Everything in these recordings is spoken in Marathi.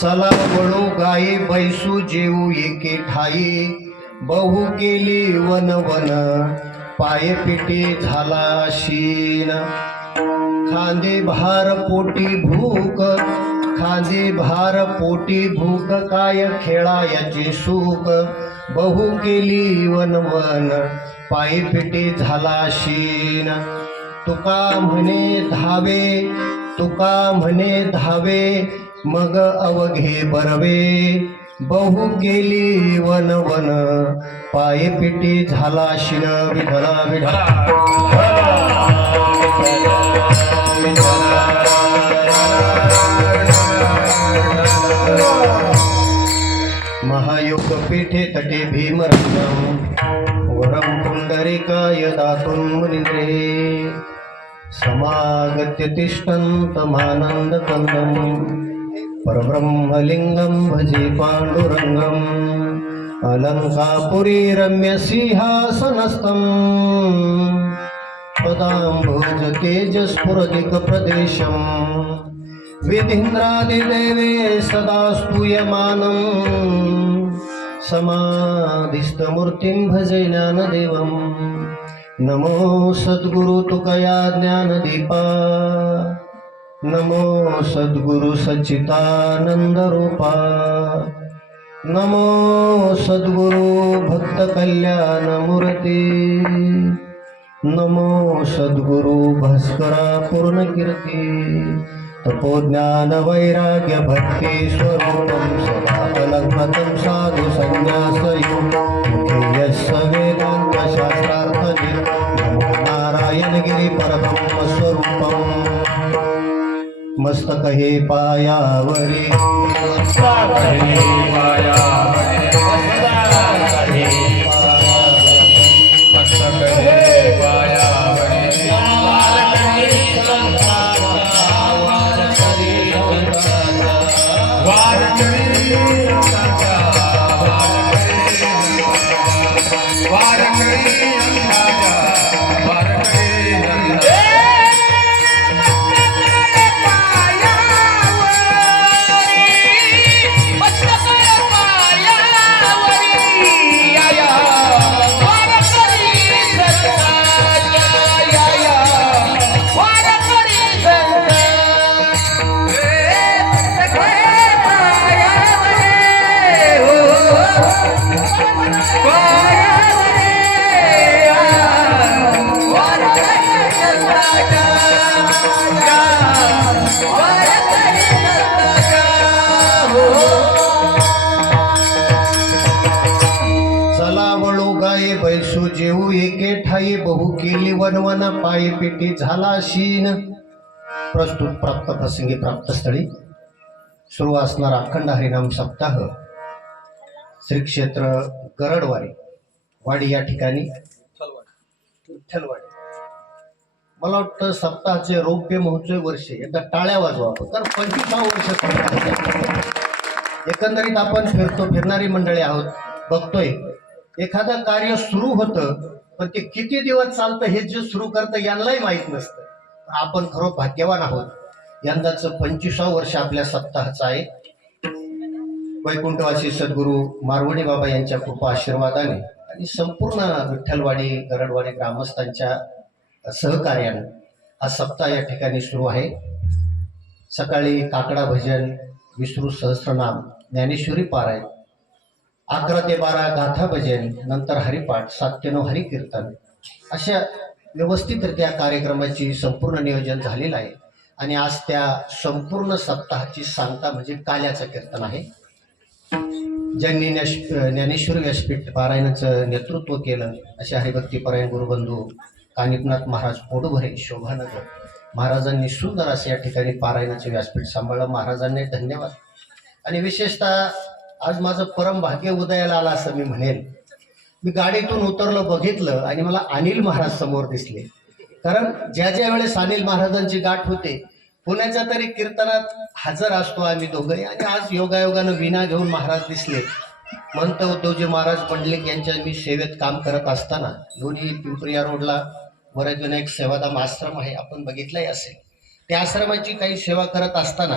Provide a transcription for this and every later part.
चला वळू गाये बैसू जेऊ एके ठाई, बहु केली वन वन पाय पिटे झाला शीन. खांदे भार पोटी भूक, खांदे भार पोटी भूक, काय खेळायाचे सुख, बहु केली वन वन पाय पिटे झाला शीन. तुका म्हणे धावे, तुका म्हणे धावे, मग अवघे बरवे, बहु गेली वन वन पाय पिटी झाला शिन. विठला विठला महायोग पीठे तटे भीमरंगम, वरम पुंडरिकाय दातुं मुनिन्द्रे, समागत्य तिष्ठन्तमानन्दकन्दं, परब्रह्मलिङ्गं भजे पाण्डुरङ्गम्. अलङ्कापुरी रम्यसिंहासनस्थं, पदाम्भोज तेजस्फुरदिक्प्रदेशं, विधीन्द्रादिदेवे सदा स्तूयमानं, समाधिस्थमूर्तिं भजे ज्ञानदेवं. नमो सद्गुरु तुकया ज्ञानदीपा, नमो सद्गुरु सच्चिदानंद रूपा, नमो सद्गुरु भक्त कल्याण मूर्ती, नमो सद्गुरु भास्करा पूर्ण कीर्ती. तपोज्ञान वैराग्य भक्ती स्वरूपं सदा अलंकृतं साधु संन्यासयुक्तं, यस्य वेदांत शास्त्रार्थ नमो नारायणगिरी परब्रह्म स्वरूपं. मस्तक हे पायावरी, मस्तक हे पायावरी, मस्तक हे पायावरी, बैसू जेऊ एके ठाई, बहु केली वनवन पायी पिटी झाला शीन. प्रस्तुत प्राप्त प्रसंगी प्राप्त स्थळी सुरू असणारा अखंड हरिनाम सप्ताह श्री क्षेत्र गरडवाडी वाडी या ठिकाणी विठ्ठलवाडी. मला वाटतं सप्ताहाचे रौप्य महोत्सव वर्ष एकदा टाळ्या वाजवा, तर 25 वर्ष एकंदरीत आपण फिरणारी मंडळी आहोत. बघतोय एखादं कार्य सुरू होतं, पण ते किती दिवस चालतं हे जे सुरू करतं यांनाही माहीत नसतं. आपण खरं भाग्यवान आहोत. यंदाचं 25 वर्ष आपल्या सप्ताहाचं आहे. वैकुंठवासी सद्गुरू मारवणी बाबा यांच्या कृपा आशीर्वादाने आणि संपूर्ण विठ्ठलवाडी गरडवाडी ग्रामस्थांच्या सहकार्याने हा सप्ताह या ठिकाणी सुरू आहे. सकाळी काकडा भजन, विष्णू सहस्रनाम, ज्ञानेश्वरी पारायण, 11 ते 12 गाथा भजन, नंतर हरिपाठ, 7 ते 9 हरिकीर्तन, अशा व्यवस्थितरित्या कार्यक्रमाची संपूर्ण नियोजन झालेलं आहे. आणि आज त्या संपूर्ण सप्ताहाची सांगता म्हणजे काल्याचं कीर्तन आहे. ज्यांनी ज्ञानेश्वरी व्यासपीठ पारायणाचं नेतृत्व केलं असे हरिभक्तीपरायण गुरुबंधू कानिपनाथ महाराज पोटभरे शोभानगर महाराजांनी सुंदर असे या ठिकाणी पारायणाचे व्यासपीठ सांभाळलं. महाराजांनी धन्यवाद. आणि विशेषतः आज माझं परम भाग्य उदयाला आलं असं मी म्हणेल. मी गाडीतून उतरलो, बघितलं आणि मला अनिल महाराज समोर दिसले. कारण ज्या ज्या वेळेस अनिल महाराजांची गाठ होते पुण्याच्या तरी कीर्तनात हजर असतो आम्ही दोघे. आणि आज योगायोगानं विना घेऊन महाराज दिसले. मंत उद्धवजी महाराज मंडलिक यांच्या मी सेवेत काम करत असताना दोन्ही पिंपरिया रोडला वरदविनायक सेवाधाम आश्रम आहे, आपण बघितलंही असेल. त्या आश्रमाची काही सेवा करत असताना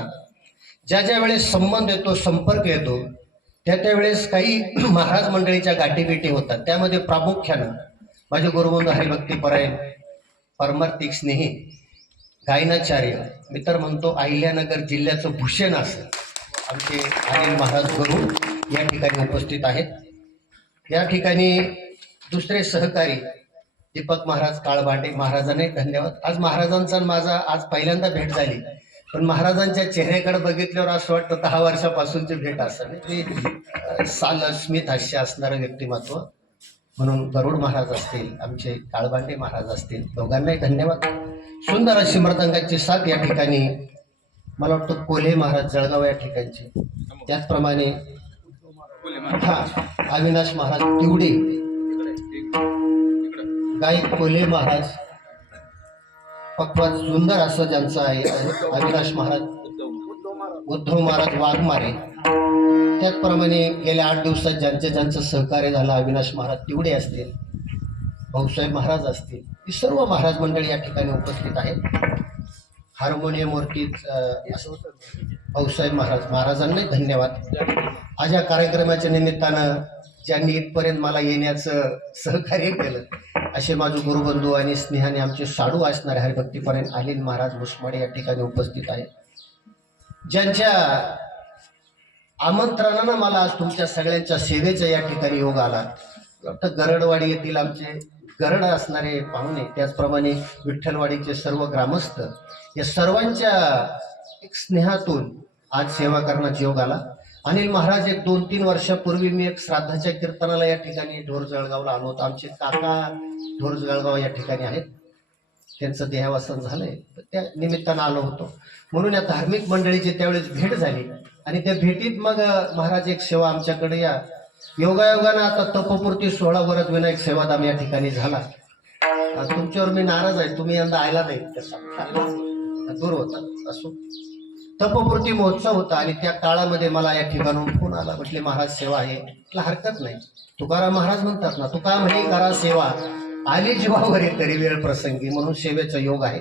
ज्या ज्या वेळेस संबंध येतो, संपर्क येतो, त्या त्यावेळेस काही महाराज मंडळीच्या गाठीभेटी होतात. त्यामध्ये प्रामुख्यानं माझे गुरुबंधू हरिभक्तीपरायण, परमार्थिक स्नेही, गायनाचार्य, मी तर म्हणतो अहिल्यानगर जिल्ह्याचं भूषण असं आमचे अनिल महाराज गुरु या ठिकाणी उपस्थित आहेत. या ठिकाणी दुसरे सहकारी दीपक महाराज काळभांडे, महाराजांना धन्यवाद. आज महाराजांचा आणि माझा आज पहिल्यांदा भेट झाली, पण महाराजांच्या चेहऱ्याकडे बघितल्यावर असं वाटतं 10 वर्षापासूनची भेट असं ते साल स्मित हास्य असणारं व्यक्तिमत्व. म्हणून गरुड महाराज असतील, आमचे काळभांडे महाराज असतील, दोघांनाही धन्यवाद. सुंदर अशी मृदंगाची साथ या ठिकाणी मला वाटतं कोल्हे महाराज जळगाव या ठिकाणचे, त्याचप्रमाणे अविनाश महाराज तिवडे, गायक कोल्हे महाराज, पक्वात सुंदर असं ज्यांचं आहे अविनाश महाराज, उद्धव महाराज वाघमारे, त्याचप्रमाणे गेल्या 8 दिवसात ज्यांचं सहकार्य झालं अविनाश महाराज तिवडे असतील, भाऊसाहेब महाराज असतील, ही सर्व महाराज मंडळी या ठिकाणी उपस्थित आहेत. हार्मोनियमवरती भाऊसाहेब महाराजांना धन्यवाद. आज या कार्यक्रमाच्या निमित्तानं ज्यांनी इथपर्यंत मला येण्याचं सहकार्य केलं असे माझे गुरुबंधू आणि स्नेहाने आमचे साडू असणारे हरिभक्तीपरायण अनिल महाराज मुसमाडे या ठिकाणी उपस्थित आहेत. ज्यांच्या आमंत्रणानं मला आज तुमच्या सगळ्यांच्या सेवेचा या ठिकाणी योग आला. फक्त गरडवाडी येथील आमचे गरड असणारे पाहुणे, त्याचप्रमाणे विठ्ठलवाडीचे सर्व ग्रामस्थ, या सर्वांच्या एक स्नेहातून आज सेवा करण्याचा योग आला. अनिल महाराज एक 2-3 वर्षापूर्वी मी एक श्राद्धाच्या कीर्तनाला या ठिकाणी ढोर जळगावला आलो होतो. आमचे काका ढोर जळगाव या ठिकाणी आहेत, त्यांचं देहावसन झालंय, त्या निमित्तानं आलो होतो. म्हणून या धार्मिक मंडळीची त्यावेळेस भेट झाली आणि त्या भेटीत मग महाराज एक सेवा आमच्याकडे या योगायोगानं आता तपपूर्ती 16 वर्ष विनायक सेवाधाम या ठिकाणी झाला. तुमच्यावर मी नाराज आहे, तुम्ही यंदा आयला नाही, तसा दूर होता. असो, तपपूर्ती महोत्सव होता आणि त्या काळामध्ये मला या ठिकाणून फोन आला. म्हटले महाराज सेवा आहे. म्हटलं हरकत नाही. तुकाराम महाराज म्हणतात ना, तुका म्हणे करा सेवा, आली जीवावर तरी वेळ प्रसंगी. म्हणून सेवेचा योग आहे.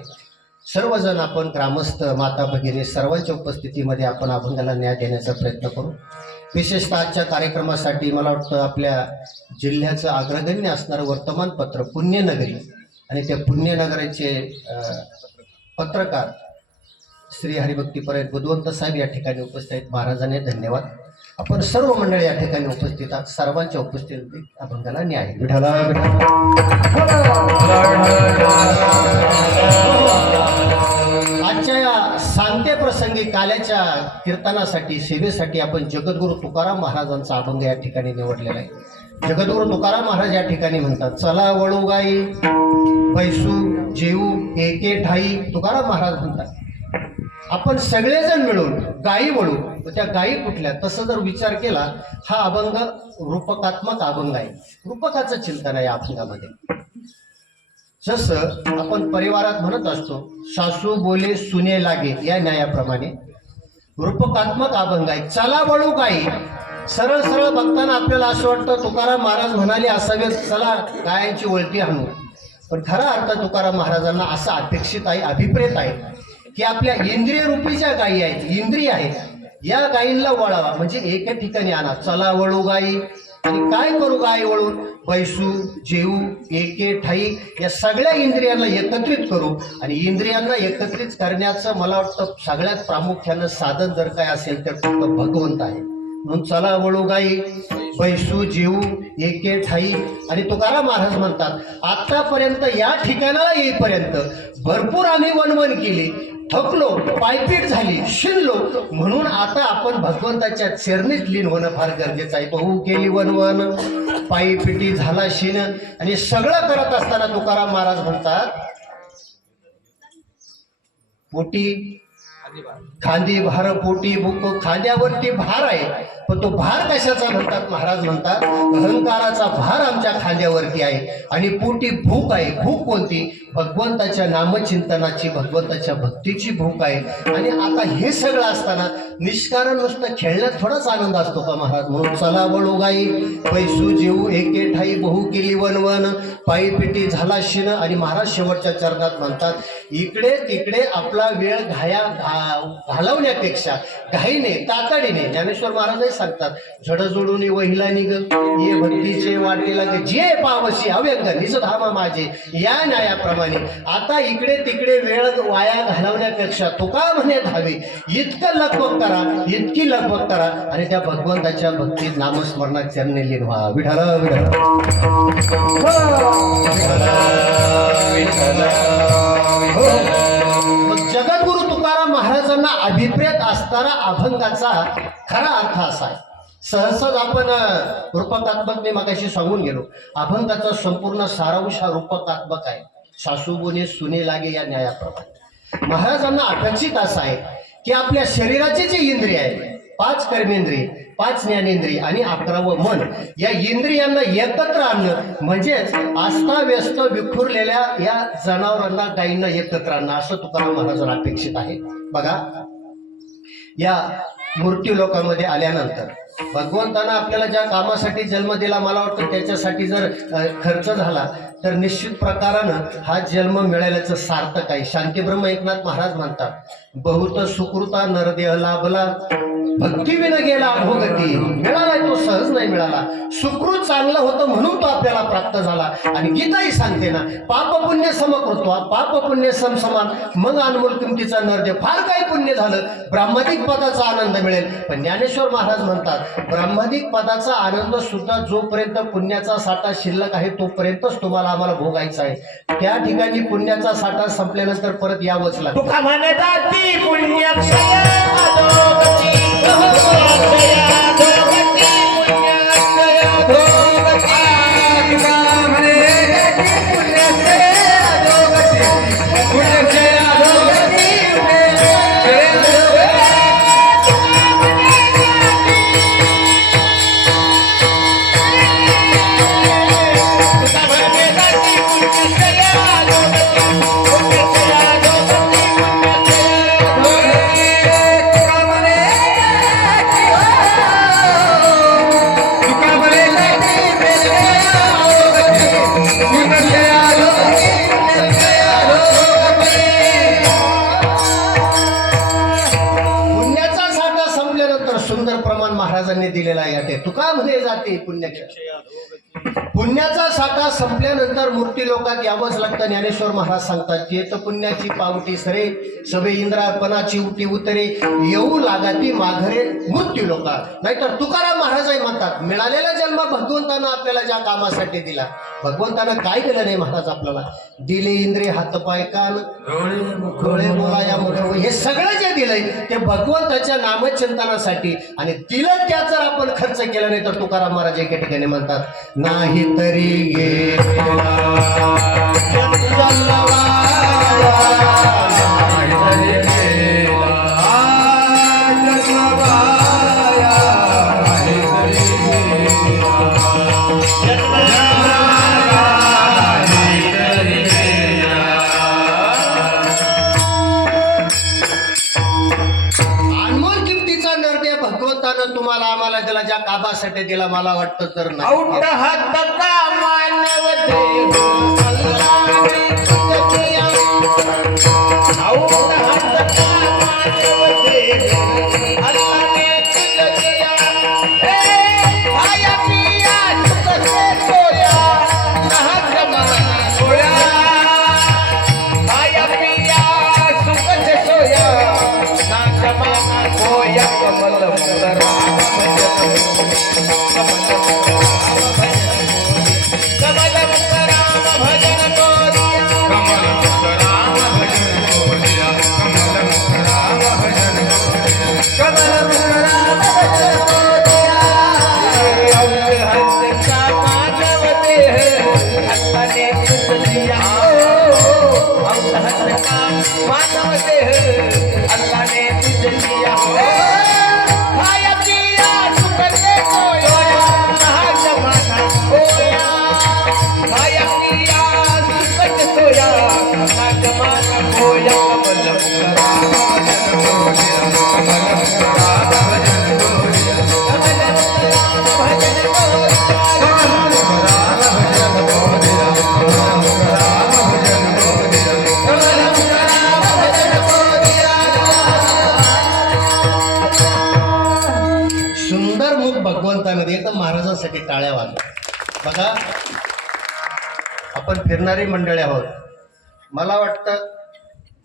सर्वजण आपण ग्रामस्थ, माता भगिनी सर्वांच्या उपस्थितीमध्ये आपण अभंगाला न्याय देण्याचा प्रयत्न करू. विशेषतः आजच्या कार्यक्रमासाठी मला वाटतं आपल्या जिल्ह्याचं अग्रगण्य असणारं वर्तमानपत्र पुण्यनगरी आणि त्या पुण्यनगरीचे पत्रकार श्री हरिभक्तीपरायण बुधवंत साहेब या ठिकाणी उपस्थित आहेत. महाराजांनी धन्यवाद. आपण सर्व मंडळी या ठिकाणी उपस्थित आहात. सर्वांच्या उपस्थितीत अभंगाला न्याय. विठाला आजच्या या सांगते प्रसंगी काल्याच्या कीर्तनासाठी, सेवेसाठी आपण जगद्गुरु तुकाराम महाराजांचा अभंग या ठिकाणी निवडलेला आहे. जगद्गुरु तुकाराम महाराज या ठिकाणी म्हणतात, चला वळू गाई बैसू जेऊ एके ठाई. तुकाराम महाराज म्हणतात आपण सगळेजण मिळून गायी वळू. त्या गायी कुठल्या, तसं जर विचार केला, हा अभंग रूपकात्मक अभंग आहे. रूपकाचं चिंतन आहे या अभंगामध्ये. जसं आपण परिवारात म्हणत असतो, सासू बोले सुने लागे, या न्यायाप्रमाणे रूपकात्मक अभंग आहे. चला वळू गायी. सरळ सरळ बघताना आपल्याला असं वाटतं तुकाराम महाराज म्हणाले असावे, चला गायांची वळती आणू. पण खरा अर्थ तुकाराम महाराजांना असा अपेक्षित आहे, अभिप्रेत आहे की आपल्या इंद्रिय रूपी ज्या गायी आहेत, इंद्रिय आहेत, या गायींना वळावा, म्हणजे एका ठिकाणी आणा. चला वळू गायी. आणि काय करू गाय वळून? बैसू जेऊ एके ठाई. या सगळ्या इंद्रियांना एकत्रित करू. आणि इंद्रियांना एकत्रित करण्याचं मला वाटतं सगळ्यात प्रामुख्यानं साधन जर काय असेल तर फक्त भगवंत आहे. म्हणून चला वळू गायी बैसू जेऊ एके ठाई. आणि तुकाराम महाराज म्हणतात, आतापर्यंत या ठिकाणाला येईपर्यंत भरपूर आम्ही वणवण केली, थकलो, पायपीट झाली, शिनलो. म्हणून आता आपण भगवंताच्या चरणीत लीन होणं फार गरजेचं आहे. बहु केली वणवण, पायपिटी झाला शिन. आणि सगळं करत असताना तुकाराम महाराज म्हणतात, पोटी खांदी भार, पोटी बुक, खांद्यावरती भार आहे, पण तो भार कशाचा म्हणतात? महाराज म्हणतात अहंकाराचा भार आमच्या खांद्यावरती आहे आणि पोटी भूक आहे. भूक कोणती? भगवंताच्या नामचिंतनाची, भगवंताच्या भक्तीची भूक आहे. आणि आता हे सगळं असताना निष्कारण नुसतं खेळण्यात थोडाच आनंद असतो का महाराज? म्हणून चला वळू गाई पैसू जेऊ एके ठाई बहु केली वनवन पायी पिटी झाला शिन. आणि महाराज शेवटच्या चरणात म्हणतात इकडे तिकडे आपला वेळ घालवण्यापेक्षा घाईने तातडीने, ज्ञानेश्वर महाराजही सांगतात झड जोडून वहिला निघ ये भक्तीचे वाटेला जे पावसी अव्यंग निजधामा माझे या न्यायाप्रमाणे. आता इकडे तिकडे वेळ वाया घालवण्यापेक्षा तुका म्हणे धावे इतकं लगबग करा, इतकी लगबग करा आणि त्या भगवंताच्या भक्तीत नामस्मरणात चरणी लीन व्हा. विठ्ठल जगद्गुरु तुकाराम महाराजांना अभिप्रेत असणारा अभंगाचा खरा अर्थ असा आहे. सहजच आपण रूपकात्मक मी मगाशी सांगून गेलो. अभंगाचा संपूर्ण सारांश हा रूपकात्मक आहे. सासूबोने सुने लागे या न्यायाप्रमाणे महाराजांना अपेक्षित असं आहे की आपल्या शरीराचे जे इंद्रिय आहे, 5 कर्मेंद्रिय, 5 ज्ञानेंद्रिय आणि 11वं मन, या इंद्रियांना एकत्र आणणं म्हणजेच अस्ताव्यस्त विखुरलेल्या या जनावरांना, गायींना एकत्र आणणं असं तुकाराम महाराजांना अपेक्षित आहे. बघा, या मृत्यू लोकांमध्ये आल्यानंतर भगवंतानं आपल्याला ज्या कामासाठी जन्म दिला, मला वाटतं त्याच्यासाठी जर खर्च झाला तर निश्चित प्रकारानं हा जन्म मिळाल्याचं सार्थक आहे. शांतीब्रह्म एकनाथ महाराज म्हणतात बहुत सुकृता नरदेह लाभला भक्ती विन गेला अधोगती. मिळालाय तो सहज नाही मिळाला. सुकृत चांगलं होतं म्हणून तो आपल्याला प्राप्त झाला. आणि गीताही सांगते ना पाप पुण्य समकृत्वा पाप पुण्य समसमान मग अनमोल किमतीचा नरदेव. फार काही पुण्य झालं ब्रह्मादिक पदाचा आनंद मिळेल. पण ज्ञानेश्वर महाराज म्हणतात ब्रह्मादिक पदाचा आनंद सुद्धा जोपर्यंत पुण्याचा साठा शिल्लक आहे तोपर्यंतच तुम्हाला आम्हाला भोगायचा आहे. त्या ठिकाणी पुण्याचा साठा संपल्यानंतर परत यावंच लागतं. दिलेला आहे. तुका म्हणे जाते पुण्याचा साठा संपल्यानंतर मूर्ती लोकात यावंच लागतं. ज्ञानेश्वर महाराज सांगतात चेत पुण्याची पावटी सरे सवे इंद्रापणाची उटी उतरे येऊ लागाती माघरे मृत्यू लोका. नाहीतर तुकाराम महाराजही म्हणतात मिळालेला जन्म भगवंतानं आपल्याला ज्या कामासाठी दिला, भगवंतानं काय दिलं नाही महाराज आपल्याला? दिले इंद्रिय हातपाय कान डोळे बोला या मुख, हे सगळं जे दिलंय ते भगवंताच्या नामचिंतनासाठी. आणि दिलं त्या जर आपण खर्च केला नाही तर तुकाराम महाराज एका ठिकाणी म्हणतात नाही तरी गेला तुम्हाला आम्हाला दिला ज्या कामासाठी दिला. मला वाटतं तर नाही अंतर्मुख भगवंतामध्ये एकदम महाराजांसाठी टाळ्या वाजवा. बघा, आपण फिरणारी मंडळी आहोत. मला वाटतं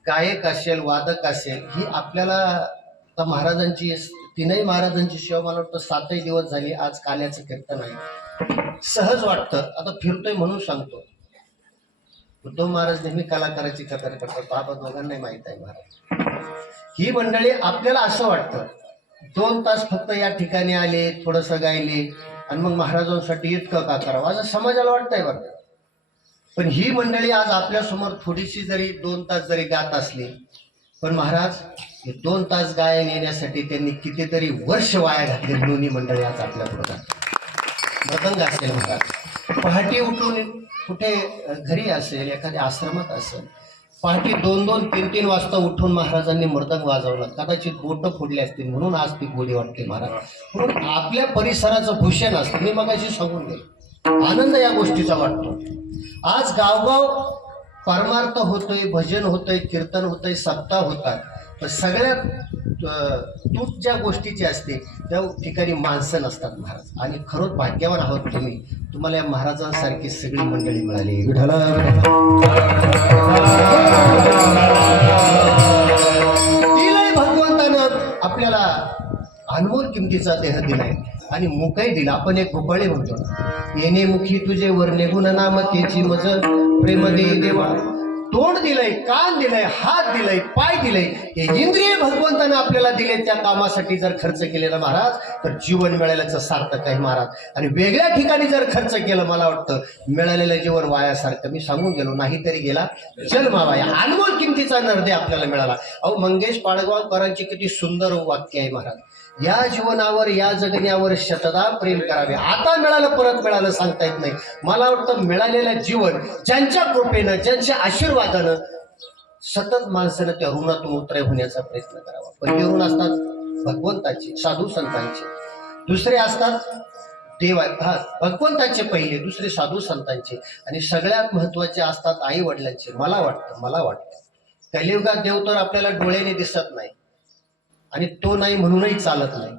गायक असेल, वादक असेल, ही आपल्याला आता महाराजांची, तीनही महाराजांची सेवा मला वाटतं 7ही दिवस झाली. आज काल्याचं कीर्तन आहे. सहज वाटतं. आता फिरतोय म्हणून सांगतो. उद्धव महाराज नेहमी कलाकाराची कदर करतात. बाबा दोघांनाही माहीत आहे महाराज. ही मंडळी आपल्याला असं वाटतं 2 तास फक्त या ठिकाणी आले, थोडंसं गायले आणि मग महाराजांसाठी इतकं का करावं असं समाजाला वाटतंय बरं. पण ही मंडळी आज आपल्यासमोर थोडीशी जरी 2 तास जरी गात असली, पण महाराज हे 2 तास गायन येण्यासाठी त्यांनी कितीतरी वर्ष वाया घातले म्हणून ही मंडळी आज आपल्या पुढे मृदंग असेल महाराज, पहाटे उठून कुठे घरी असेल, एखाद्या आश्रमात असेल, पहाटे 2-2, 3-3 वाजता उठून महाराजांनी मृदंग वाजवला. कदाचित बोटं फोडली असतील म्हणून आज ती गोडी वाटते महाराज. म्हणून आपल्या परिसराचं भूषण असतं. मी मगाशी सांगून गेलो, आनंद या गोष्टीचा वाटतो. आज गावगाव परमार्थ होतोय, भजन होतंय, कीर्तन होतंय, सप्ताह होतात. पण सगळ्यात तूट ज्या गोष्टीची असते त्या ठिकाणी माणसं नसतात महाराज. आणि खरोच भाग्यवान आहोत तुम्ही, तुम्हाला या महाराजांसारखी सगळी मंडळी मिळाली. दिलंय भगवंतानं आपल्याला अनमोल किमतीचा देह दिलाय आणि मुखही दिला. आपण एक भोपाळी म्हणतो, येणे मुखी तुझे वर्णे गुण नाम त्याची मज प्रेम दे देवा. तोंड दिलंय, कान दिलंय, हात दिलंय, पाय दिलंय. हे इंद्रिय भगवंतानं आपल्याला दिले. त्या कामासाठी जर खर्च केलेला महाराज तर जीवन मिळाल्याचं सार्थक आहे महाराज. आणि वेगळ्या ठिकाणी जर खर्च केलं, मला वाटतं मिळालेलं जीवन वायासारखं. मी सांगून गेलो, नाही तरी गेला जन्मावाया. अनमोल किमतीचा नरदे आपल्याला मिळाला. अहो, मंगेश पाडगावकरांची किती सुंदर वाक्य आहे महाराज. या जीवनावर, या जगण्यावर शतदा प्रेम करावे. आता मिळालं, परत मिळालं सांगता येत नाही. मला वाटतं मिळालेलं जीवन ज्यांच्या कृपेनं, ज्यांच्या आशीर्वादानं सतत माणसानं त्या ऋणातून उतराय होण्याचा प्रयत्न करावा. पहिली ऋण असतात भगवंताची, साधू संतांची. दुसरे असतात भगवंताचे पहिले, दुसरे साधू संतांचे. आणि सगळ्यात महत्वाचे असतात आई वडिलांचे. मला वाटतं कलियुगात देव तर आपल्याला डोळ्याने दिसत नाही आणि तो नाही म्हणूनही चालत नाही.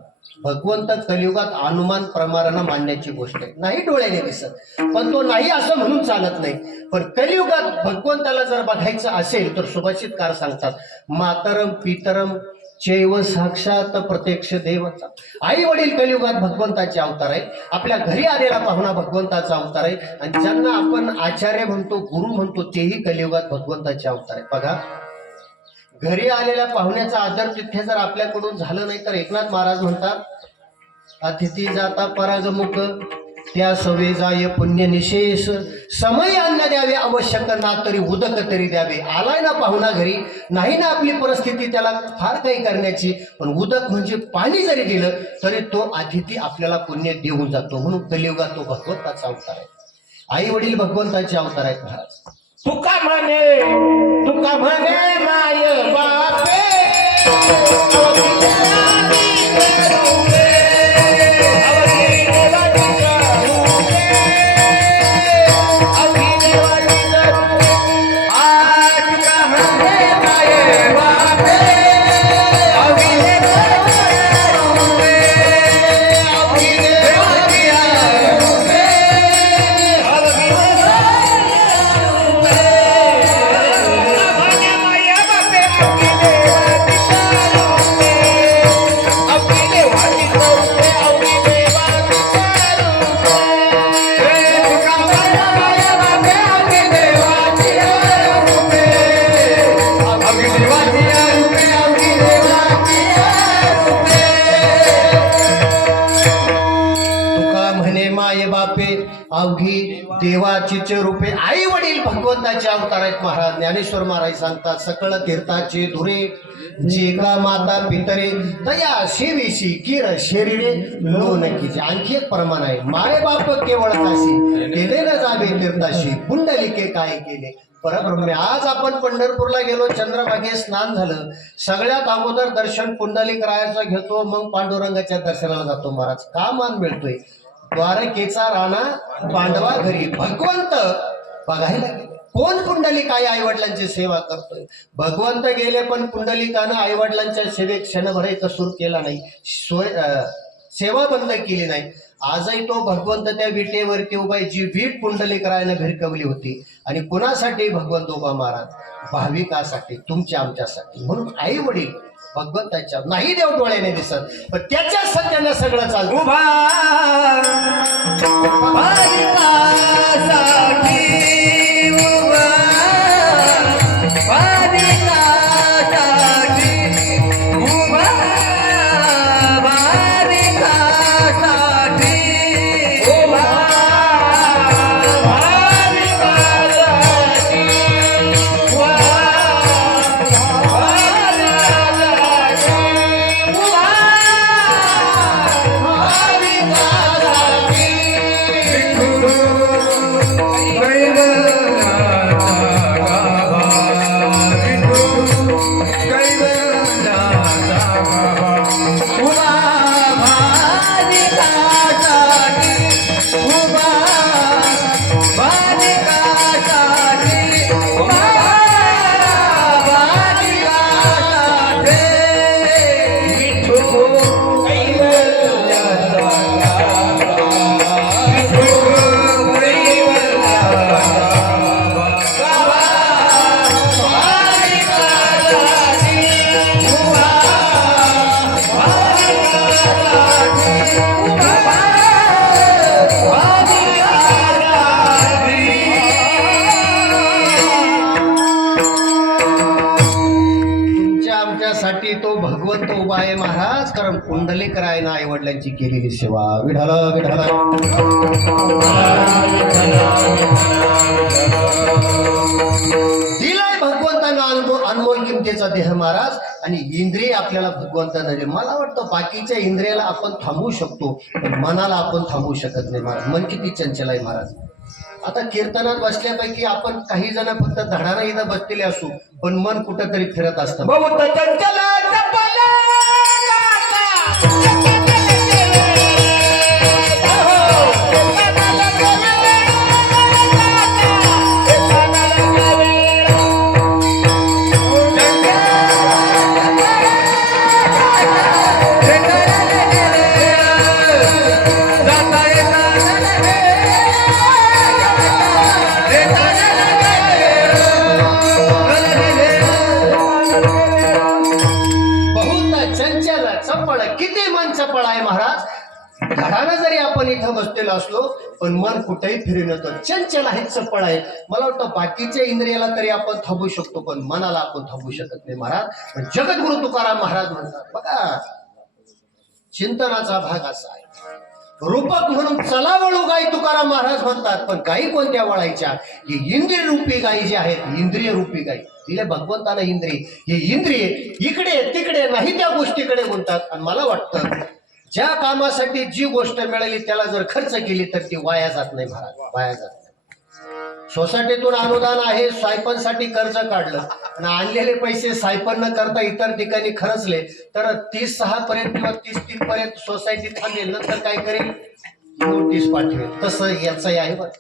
भगवंत कलियुगात अनुमान प्रमाणानं मानण्याची गोष्ट आहे. नाही डोळ्याने दिसत, पण तो नाही असं म्हणून चालत नाही. पण कलियुगात भगवंताला जर बघायचं असेल तर सुभाषितकार सांगतात, मातरम पितरम चैव साक्षात प्रत्यक्ष देवचा. आई वडील कलियुगात भगवंताचे अवतार आहे. आपल्या घरी आलेला पाहुणा भगवंताचा अवतार आहे. आणि ज्यांना आपण आचार्य म्हणतो, गुरु म्हणतो, तेही कलियुगात भगवंताचे अवतार आहे. बघा, घरी आलेल्या पाहुण्याचा आदर तिथे जर आपल्याकडून झालं नाही तर एकनाथ महाराज म्हणतात, अतिथी जाता परागमुख त्या सवे जाय पुण्य निशेष. समय अन्न द्यावे आवश्यक ना तरी उदक तरी द्यावे. आलाय ना पाहुणा घरी, नाही ना आपली परिस्थिती त्याला फार काही करण्याची, पण उदक म्हणजे पाणी जरी दिलं तरी तो अतिथी आपल्याला पुण्य देऊन जातो. म्हणून कलियुगात तो भगवंताचा अवतार आहे. आई वडील भगवंताचे अवतार आहेत महाराज. तुका म्हणे माय बापे अवघी देवाचीच रूपे. आई वडील भगवंताचे अवतार आहेत महाराज. ज्ञानेश्वर महाराज सांगतात, सकळ तीर्थाचे धुरे जे का माता पितरे तया सेवेशी किर शरीरे लो नक्कीचे. आणखी एक प्रमाण आहे, माय बाप केवळ काशी केले न जावे तीर्थाशी पुंडलिके काय केले परब्रह्मे. आज आपण पंढरपूरला गेलो, चंद्रभागे स्नान झालं, सगळ्यात अगोदर दर्शन पुंडलिक रायाचं घेतो, मग पांडुरंगाच्या दर्शनाला जातो महाराज. का मान मिळतोय? द्वारकेचा राणा पांडवा घरी भगवंत बघायला गेले. कोण पुंडलिक आई वडिलांची सेवा करतोय? भगवंत गेले, पण पुंडलिकानं आई वडिलांच्या सेवेत क्षणभरही कसूर केला नाही. सेवा बंद केली नाही. आजही तो भगवंत त्या विटेवरती उभा आहे, जी वीट पुंडलिकरायनं भिरकवली होती. आणि कुणासाठी भगवंत उभा महाराज? भाविकासाठी, तुमच्या आमच्यासाठी. म्हणून आई वडील भगवंताच्या नाही देव डोळ्याने दिसत, पण त्याच्या सत्यानं सगळं चालतं. उभा भाविकासाठी उभा भाविकासाठी उभा भाविकासाठी उभा भाविकासाठी साठी तो भगवंत उभा आहे महाराज. कारण पुंडलिकरायनं आई वडिलांची केलेली सेवा. विठाल विठाल. दिलाय भगवंतानं अनमोल किमतीचा देह महाराज. आणि इंद्रिय आपल्याला भगवंतानं दिली. मला वाटतं बाकीच्या इंद्रियाला आपण थांबवू शकतो, पण मनाला आपण थांबवू शकत नाही महाराज. मन किती चंचल आहे महाराज. आता कीर्तनात बसल्यापैकी आपण काही जण फक्त धडाना इथं बसलेले असू, पण मन कुठंतरी फिरत असतं. बहुत चंचल चपल धडानं जरी आपण इथं बसलेलो असलो, पण मन कुठेही फिरून येतो. चंचल आहे, चपळ आहे. मला वाटतं बाकीच्या इंद्रियाला तरी आपण थांबू शकतो, पण मनाला आपण थांबू शकत नाही महाराज. पण जगद्गुरु तुकाराम महाराज म्हणतात बघा, चिंतनाचा भाग असा आहे. रूपक म्हणून चला वळू गाई तुकाराम महाराज म्हणतात. पण गायी कोणत्या वळायच्या? ही इंद्रिय रूपी गायी जी आहेत, इंद्रिय रूपी गायी दिले भगवंतानं इंद्रिय. हे इंद्रिय इकडे तिकडे नाही त्या गोष्टीकडे म्हणतात. आणि मला वाटतं ज्या कामासाठी जी गोष्ट मिळाली त्याला जर खर्च केली तर ती वाया जात नाही महाराज, वाया जात नाही. सोसायटीतून अनुदान आहे, सायपनसाठी कर्ज काढलं आणि आणलेले पैसे सायपन न करता इतर ठिकाणी खर्चले तर 30-6 पर्यंत किंवा 30-3 पर्यंत सोसायटी थांबेल. नंतर काय करेल? नोटीस पाठवेल. तसं याचंही आहे बरं.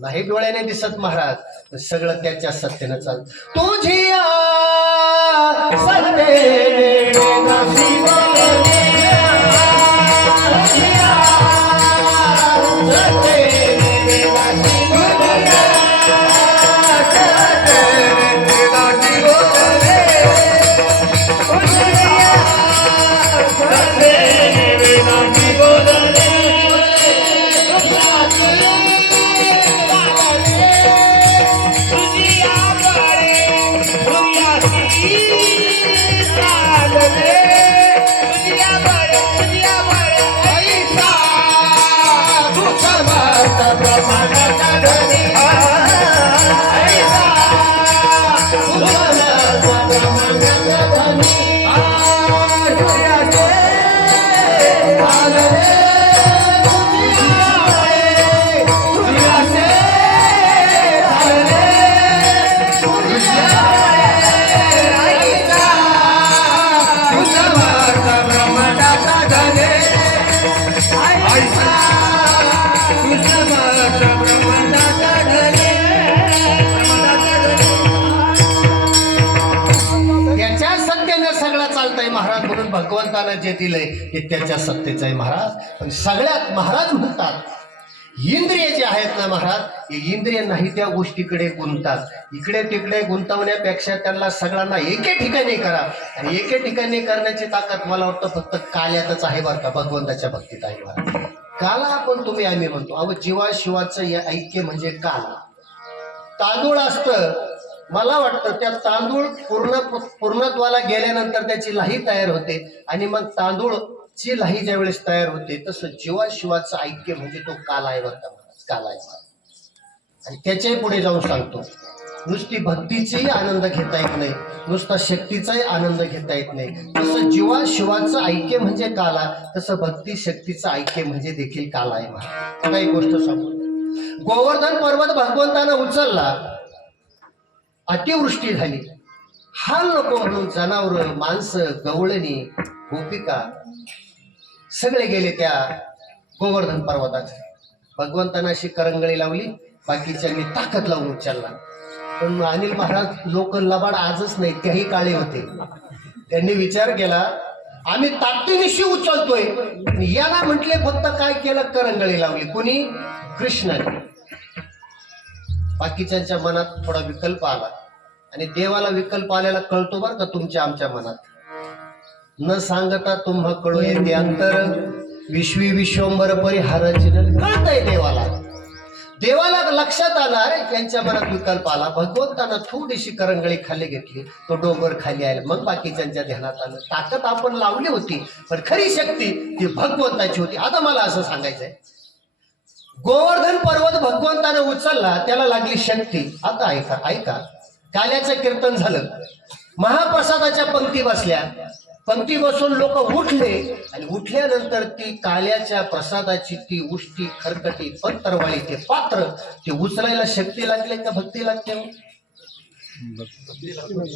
नाही डोळ्याने दिसत महाराज, सगळं त्याच्या सत्तेनं चालतं. तुझी भगवंत भगवंतानं जे दिलंय ते त्याच्या सत्तेचं आहे महाराज. पण सगळ्यात महाराज म्हणतात इंद्रिय जे आहेत ना महाराज, हे इंद्रिय नाही त्या गोष्टीकडे गुंतात. इकडे तिकडे गुंतवण्यापेक्षा त्यांना सगळ्यांना एके ठिकाणी करा. आणि एके ठिकाणी करण्याची ताकद मला वाटतं फक्त काल्यातच आहे बरं का, भगवंताच्या भक्तीत आहे महाराज. काला आपण तुम्ही आम्ही म्हणतो, अहो जीवा शिवाचं हे ऐक्य म्हणजे काला. तांदूळ असतं, मला वाटतं त्या तांदूळ पूर्णत्वाला गेल्यानंतर त्याची लाही तयार होते आणि मग तांदूळ ची लाही ज्या वेळेस तयार होते तसं जीवाशिवाचं ऐक्य म्हणजे तो काल आहे बरं का महाराज, काल आहे महाराज. आणि त्याच्याही पुढे जाऊन सांगतो, नुसती भक्तीचाही आनंद घेता येत नाही, नुसता शक्तीचाही आनंद घेता येत नाही. जसं जीवाशिवाचं ऐक्य म्हणजे काला, तसं भक्ती शक्तीचं ऐक्य म्हणजे देखील काला आहे महाराज. काही गोष्ट सांगू, गोवर्धन पर्वत भगवंतानं उचलला, अतिवृष्टी झाली, हाल नको म्हणून जनावर, माणसं, गवळणी, गोपिका सगळे गेले त्या गोवर्धन पर्वतात. भगवंतानं अशी करंगळी लावली, बाकीच्यांनी ताकद लावून उचलला. पण अनिल महाराज लोक लबाड आजच नाही, त्याही काळे होते. त्यांनी विचार केला, आम्ही ताकदीनिशी उचलतोय, याला म्हटले फक्त काय केलं, करंगळी लावली. कोणी? कृष्णाने. बाकीच्यांच्या मनात थोडा विकल्प आला आणि देवाला विकल्प आलेला कळतो बरं का तुमच्या आमच्या मनात. न सांगता तुम्हा कळू येते अंतर, विश्वी विश्वंबर परिहाराची कळतंय देवाला. देवाला लक्षात आला, अरे त्यांच्या मनात विकल्प आला. भगवंतानं थोडीशी करंगळी खाली घेतली, तो डोंगर खाली आला. मग बाकीच्यांच्या ध्यानात आलं, ताकद आपण लावली होती पण खरी शक्ती ती भगवंताची होती. आता मला असं सांगायचंय, गोवर्धन पर्वत भगवंतानं उचलला, त्याला लागली शक्ती. आता ऐका ऐका, काल्याचं कीर्तन झालं, महाप्रसादाच्या पंक्ती बसल्या, पंक्ती बसून लोक उठले आणि उठल्यानंतर ती काल्याच्या प्रसादाची ती उष्टी, खरकटी, पत्रवाळी, ते पात्र ते उचलायला शक्ती लागली का भक्ती लागते?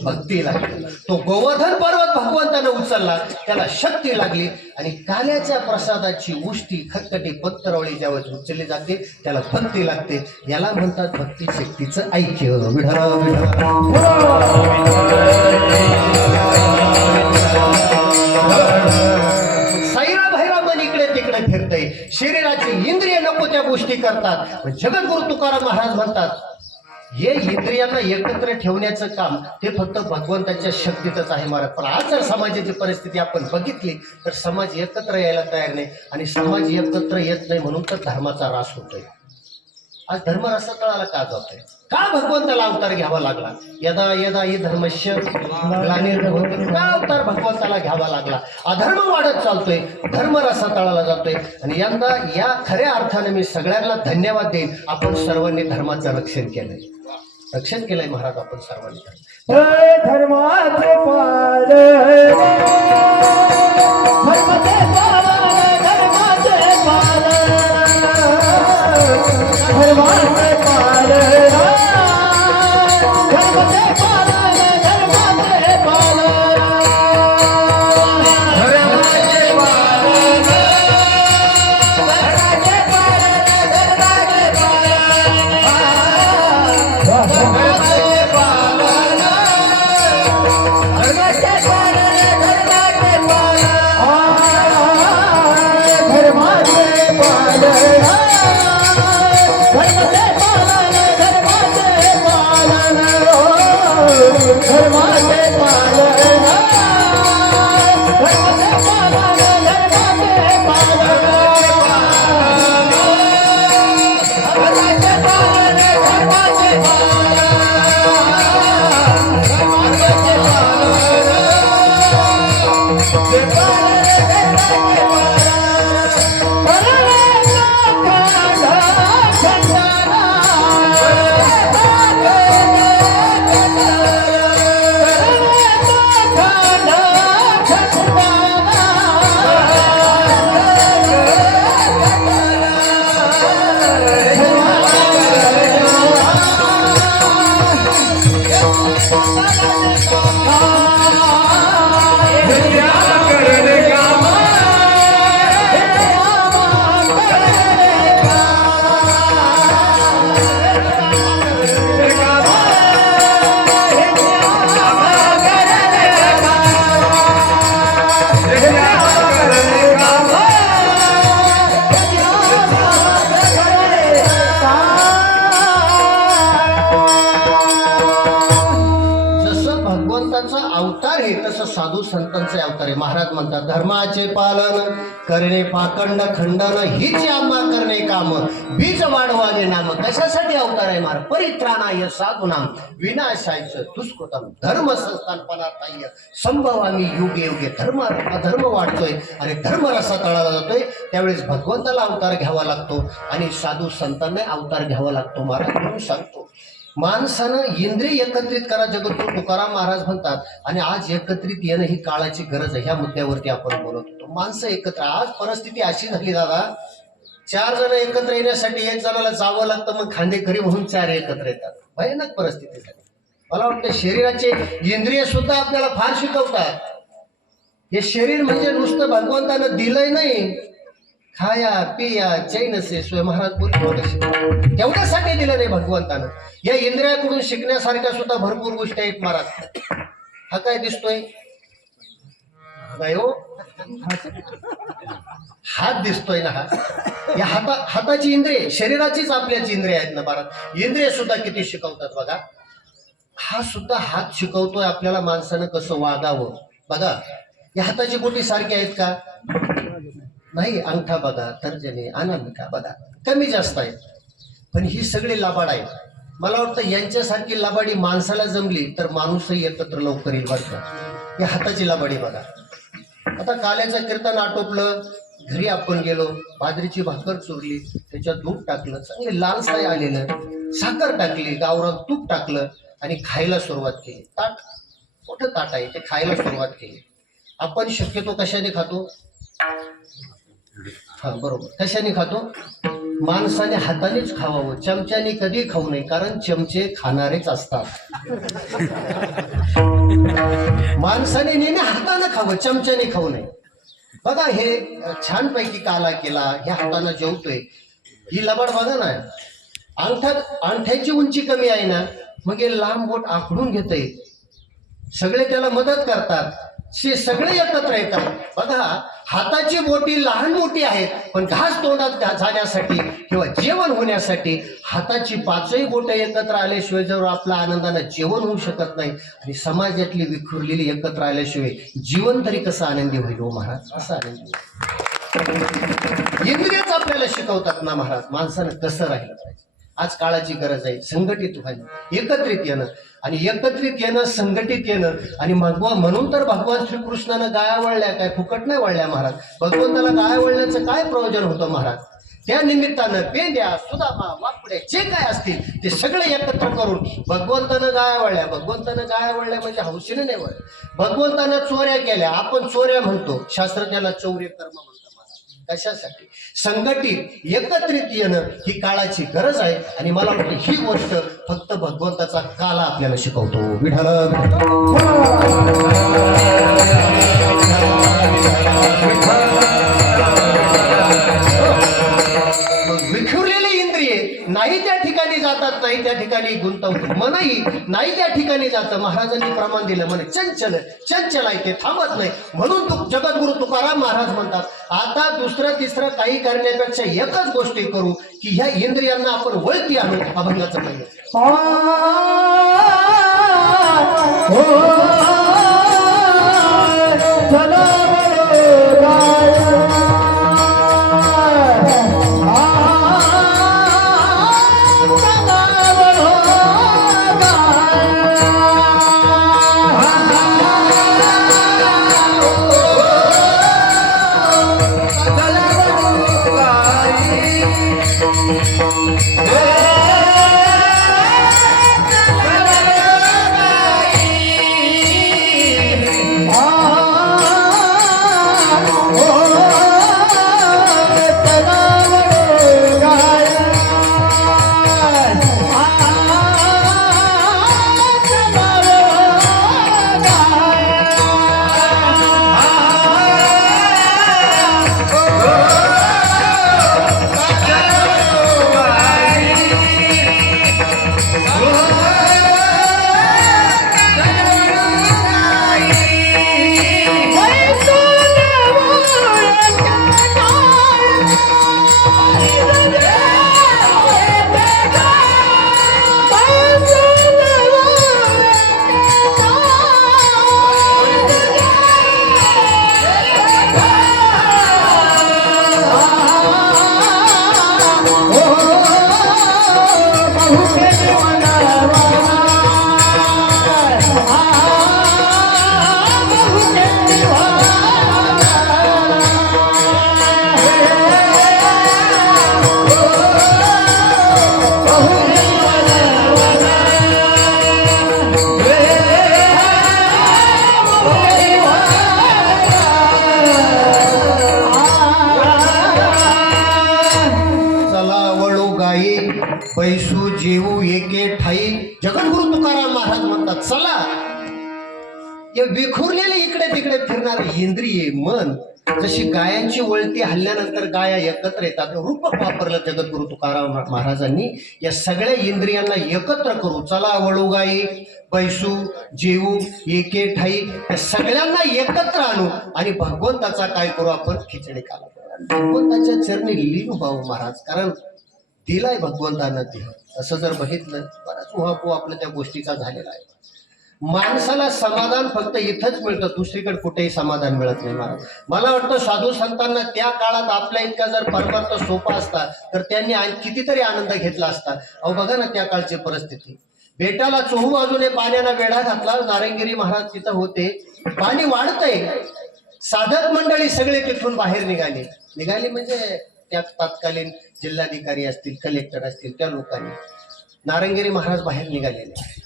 भक्ती लागली. तो गोवर्धन पर्वत भगवंतानं उचलला, त्याला शक्ती लागली आणि काल्याच्या प्रसादाची उष्टी, खरकटी, पत्रवाळी ज्यावेळेस उचलली जाते त्याला भक्ती लागते. याला म्हणतात भक्ती शक्तीचं ऐक्य. विठ्ठल साईरा भैरा मन इकडे तिकडे फिरतय, शरीराची इंद्रिय नको त्या गोष्टी करतात. जगद्गुरु तुकाराम महाराज म्हणतात, हे इंद्रियांना एकत्र ठेवण्याचं काम ते फक्त भगवंताच्या शक्तीतच आहे महाराज. पण आज जर समाजाची परिस्थिती आपण बघितली तर समाज एकत्र यायला तयार नाही आणि समाज एकत्र येत नाही म्हणून तर धर्माचा ऱ्हास होतोय. आज धर्म रसातळाला का जातोय? का भगवंताला अवतार घ्यावा लागला? यदा यदा ही धर्मस्य ग्लानिर्भवति, का अवतार भगवंताला घ्यावा लागला? अधर्म वाढत चालतोय, धर्म रसातळाला जातोय. आणि यंदा या खऱ्या अर्थाने मी सगळ्यांना धन्यवाद देईन, आपण सर्वांनी धर्माचं रक्षण केलंय, रक्षण केलंय महाराज आपण सर्वांनी. धर्माचे पालन, धर्माचे पालन, धर्माचे पालन, धर्माचे पालन, धर्माचे पालन, धर्माचे पालन, धर्माचे पालन, धर्माचे पालन, धर्माचे पालन, धर्माचे पालन, धर्माचे पालन, धर्माचे पालन. साधू संतांचे अवतार आहे. महाराज म्हणतात धर्माचे पालन करणे पाखंड खंडन हीच आम्हा करणे काम बीज वाढवागे नाम. कशासाठी अवतार आहे महाराज? परित्राणाय साधूनाम विनाशायचं दुष्कृतम धर्म संस्थापनार्थाय संभवामी युगे युगे. अधर्म वाढतोय आणि धर्मरसा तळाला जातोय, त्यावेळेस भगवंताला अवतार घ्यावा लागतो आणि साधू संतांना अवतार घ्यावा लागतो. महाराज म्हणून सांगतो माणसानं इंद्रिय एकत्रित करा जगद्गुरु तुकाराम महाराज म्हणतात. आणि आज एकत्रित येणं ही काळाची गरज आहे. ह्या मुद्द्यावरती आपण बोलत होतो. माणसं एकत्र, आज परिस्थिती अशी झाली दादा, 4 जण एकत्र येण्यासाठी 1 जणाला जावं लागतं, मग खांदेकरी म्हणून 4 एकत्र येतात. भयानक परिस्थिती झाली. मला वाटतं शरीराचे इंद्रिय सुद्धा आपल्याला फार शिकवतात. हे शरीर म्हणजे नुसतं भगवंतानं दिलंय नाही, खाया पिया चैन से सोय. महाराज बोलतो तेवढ्यासाठी दिलं नाही भगवंतानं. या इंद्रियाकडून शिकण्यासारख्या सुद्धा भरपूर गोष्टी आहेत महाराज. हा काय दिसतोय? काय हो? हात दिसतोय ना, हा या हाताची इंद्रिय शरीराचीच आपल्याची इंद्रिय आहेत ना महाराज. इंद्रिय सुद्धा किती शिकवतात बघा. हा सुद्धा हात शिकवतोय आपल्याला माणसानं कसं वागावं. बघा या हाताची बोटी सारखी आहेत का? नाही. अंगठा बघा, तर्जनी, अनामिका बघा, कमी जास्त आहेत. पण ही सगळी लबाड आहेत. मला वाटतं यांच्यासारखी लबाडी माणसाला जमली तर माणूसही एकत्र लवकर येईल बरं का. या हाताची लबाडी बघा. आता काल्याचं कीर्तन आटोपलं, घरी आपण गेलो, बाजरीची भाकर चुरली, त्याच्यात दूध टाकलं, चांगले लाल साय आलेलं, साखर टाकली, गावरान तूप टाकलं आणि खायला सुरुवात केली. ताट मोठं ताट आहे, ते खायला सुरुवात केली. आपण शक्यतो कशाने खातो? हा बरोबर, कशाने खातो? माणसाने हातानेच खावावं, चमच्याने कधी खाऊ नये, कारण चमचे खाणारेच असतात. माणसाने नेहमी हाताने खावं, चमच्याने खाऊ नये. बघा हे छानपैकी काला केला, ह्या हाताने जेवतोय, ही लबाड बघा ना. अंगठ्याची उंची कमी आहे ना, मग हे लांब बोट आखडून घेतय. सगळे त्याला मदत करतात, सगळे एकत्र येतात. बघा हाताची बोटी लहान मोठी आहेत, पण घास तोंडात जाण्यासाठी किंवा जेवण होण्यासाठी हाताची 5ही बोटं एकत्र आल्याशिवाय जर आपला आनंदानं जेवण होऊ शकत नाही. आणि समाजातली विखुरलेली एकत्र आल्याशिवाय जीवन तरी कसं आनंदी होईल हो महाराज? असं आनंदी होईल. इंद्रियच आपल्याला शिकवतात ना महाराज माणसानं कसं राहिलं पाहिजे. आज काळाची गरज आहे संघटित व्हायला, एकत्रित येणं. आणि एकत्रित येणं, संघटित येणं. आणि म्हणून तर भगवान श्रीकृष्णानं गाया वळल्या, काय फुकट नाही वळल्या महाराज. भगवंताला गाया वळण्याचं काय प्रयोजन होतं महाराज? त्या निमित्तानं पेंड्या, सुदामा, वाकडे जे काय असतील ते सगळे एकत्र करून भगवंतानं गाया वळल्या. भगवंतानं गाया वळल्या म्हणजे हौशीने नाही वळल्या. भगवंतानं चोऱ्या केल्या, आपण चोऱ्या म्हणतो, शास्त्र त्याला चौर्य कर्म म्हणतो. कशासाठी? संघटित एकत्रित येणं ही काळाची गरज आहे. आणि मला वाटतं ही गोष्ट फक्त भगवंताचा काला आपल्याला शिकवतो. विठ्ठल विखुरलेली इंद्रिये नाही त्या ठिकाणी जातात, नाही त्या ठिकाणी गुंतवतो. मनही नाही त्या ठिकाणी जातं. महाराजांनी प्रमाण दिलं, मन चंचल चंचल आहे, ते थांबत नाही. म्हणून जगद्गुरु तुकाराम महाराज म्हणतात, आता दुसरं तिसरं काही करण्यापेक्षा एकच गोष्टी करू की ह्या इंद्रियांना आपण वळती आणू. अभंगाचं पहिलं पैसू जेऊ एके ठाई जगद्गुरु तुकाराम महाराज म्हणतात चला या विखुरलेले इकडे तिकडे फिरणारे इंद्रिये मन जशी गायांची वळती हल्ल्यानंतर गाया एकत्र येतात रूपक वापरलं जगद्गुरु तुकाराम महाराजांनी या सगळ्या इंद्रियांना एकत्र करू चला वळू गाई बैसू जेऊ एके ठाई या सगळ्यांना एकत्र आणू आणि भगवंताचा काय करू आपण खिचडी काला भगवंताच्या चरणी लीन व्हावं महाराज कारण दिलाय भगवंतानं देह असं जर बघितलं बराच उहापोह आपल्या त्या गोष्टीचा झालेला आहे माणसाला समाधान फक्त इथंच मिळतं दुसरीकडे कुठेही समाधान मिळत नाही महाराज मला वाटतं साधू संतांना त्या काळात आपल्या इतका जर परमार्थ सोपा असता तर त्यांनी कितीतरी आनंद घेतला असता अहो बघा ना त्या काळची परिस्थिती बेटाला चोहू बाजूने पाण्याला वेढा घातला नारायणगिरी महाराज तिथं होते पाणी वाढतंय साधक मंडळी सगळे तिथून बाहेर निघाली म्हणजे त्या तत्कालीन जिल्हाधिकारी असतील कलेक्टर असतील त्या लोकांनी नारायणगिरी महाराज बाहेर निघालेले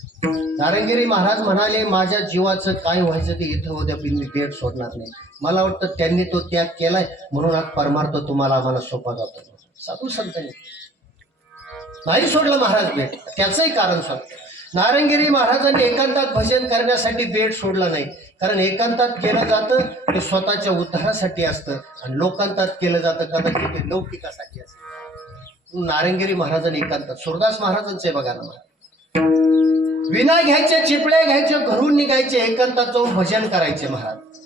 नारायणगिरी महाराज म्हणाले माझ्या जीवाचं काय व्हायचं ते इथं उद्या मी बेट सोडणार नाही मला वाटतं त्यांनी तो त्याग केलाय म्हणून आज परमार्थ तुम्हाला आम्हाला सोपा जातो साधू संतांनी नाही सोडलं महाराज बेट त्याचंही कारण सांगतो नारायणगिरी महाराजांनी एकांतात भजन करण्यासाठी बेट सोडला नाही कारण एकांतात केलं जातं ते स्वतःच्या उद्धारासाठी असतं आणि लोकांतात केलं जातं कदाचित ते लौकिकासाठी असतं नारायणगिरी महाराजांनी एकांतात सूरदास महाराजांचे बघा ना विना घ्यायचे चिपळे घ्यायचे घरून निघायचे एकांतात जाऊन भजन करायचे महाराज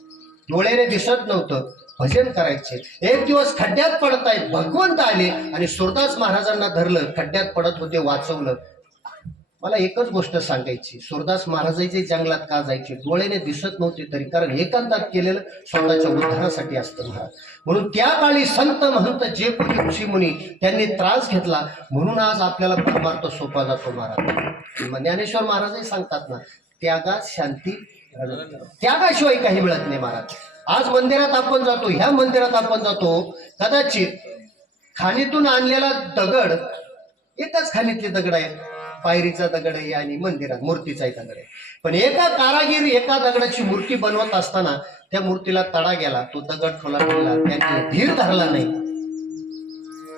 डोळ्याने दिसत नव्हतं भजन करायचे एक दिवस खड्ड्यात पडतायत भगवंत आले आणि सूरदास महाराजांना धरलं खड्ड्यात पडत होते वाचवलं मला एकच गोष्ट सांगायची सूरदास महाराजांचे जंगलात का जायचे डोळ्याने दिसत नव्हते तरी कारण एकांतात केलेलं स्वतःच्या उद्धारासाठी असतं महाराज म्हणून त्या काळी संत महंत जे कोणी ऋषी मुनी त्यांनी त्रास घेतला म्हणून आज आपल्याला परमार्थ सोपा जातो महाराज ज्ञानेश्वर महाराजही सांगतात ना त्यागात शांती त्यागाशिवाय काही मिळत नाही महाराज आज मंदिरात आपण जातो ह्या मंदिरात आपण जातो कदाचित खाणीतून आणलेला दगड एकाच खाणीतले दगड आहे पायरीचा दगड आहे आणि मंदिरात मूर्तीचाही दगड आहे पण एका कारागीर एका दगडाची मूर्ती बनवत असताना त्या मूर्तीला तडा गेला तो दगड ठोला ठेवला त्याने धीर धरला नाही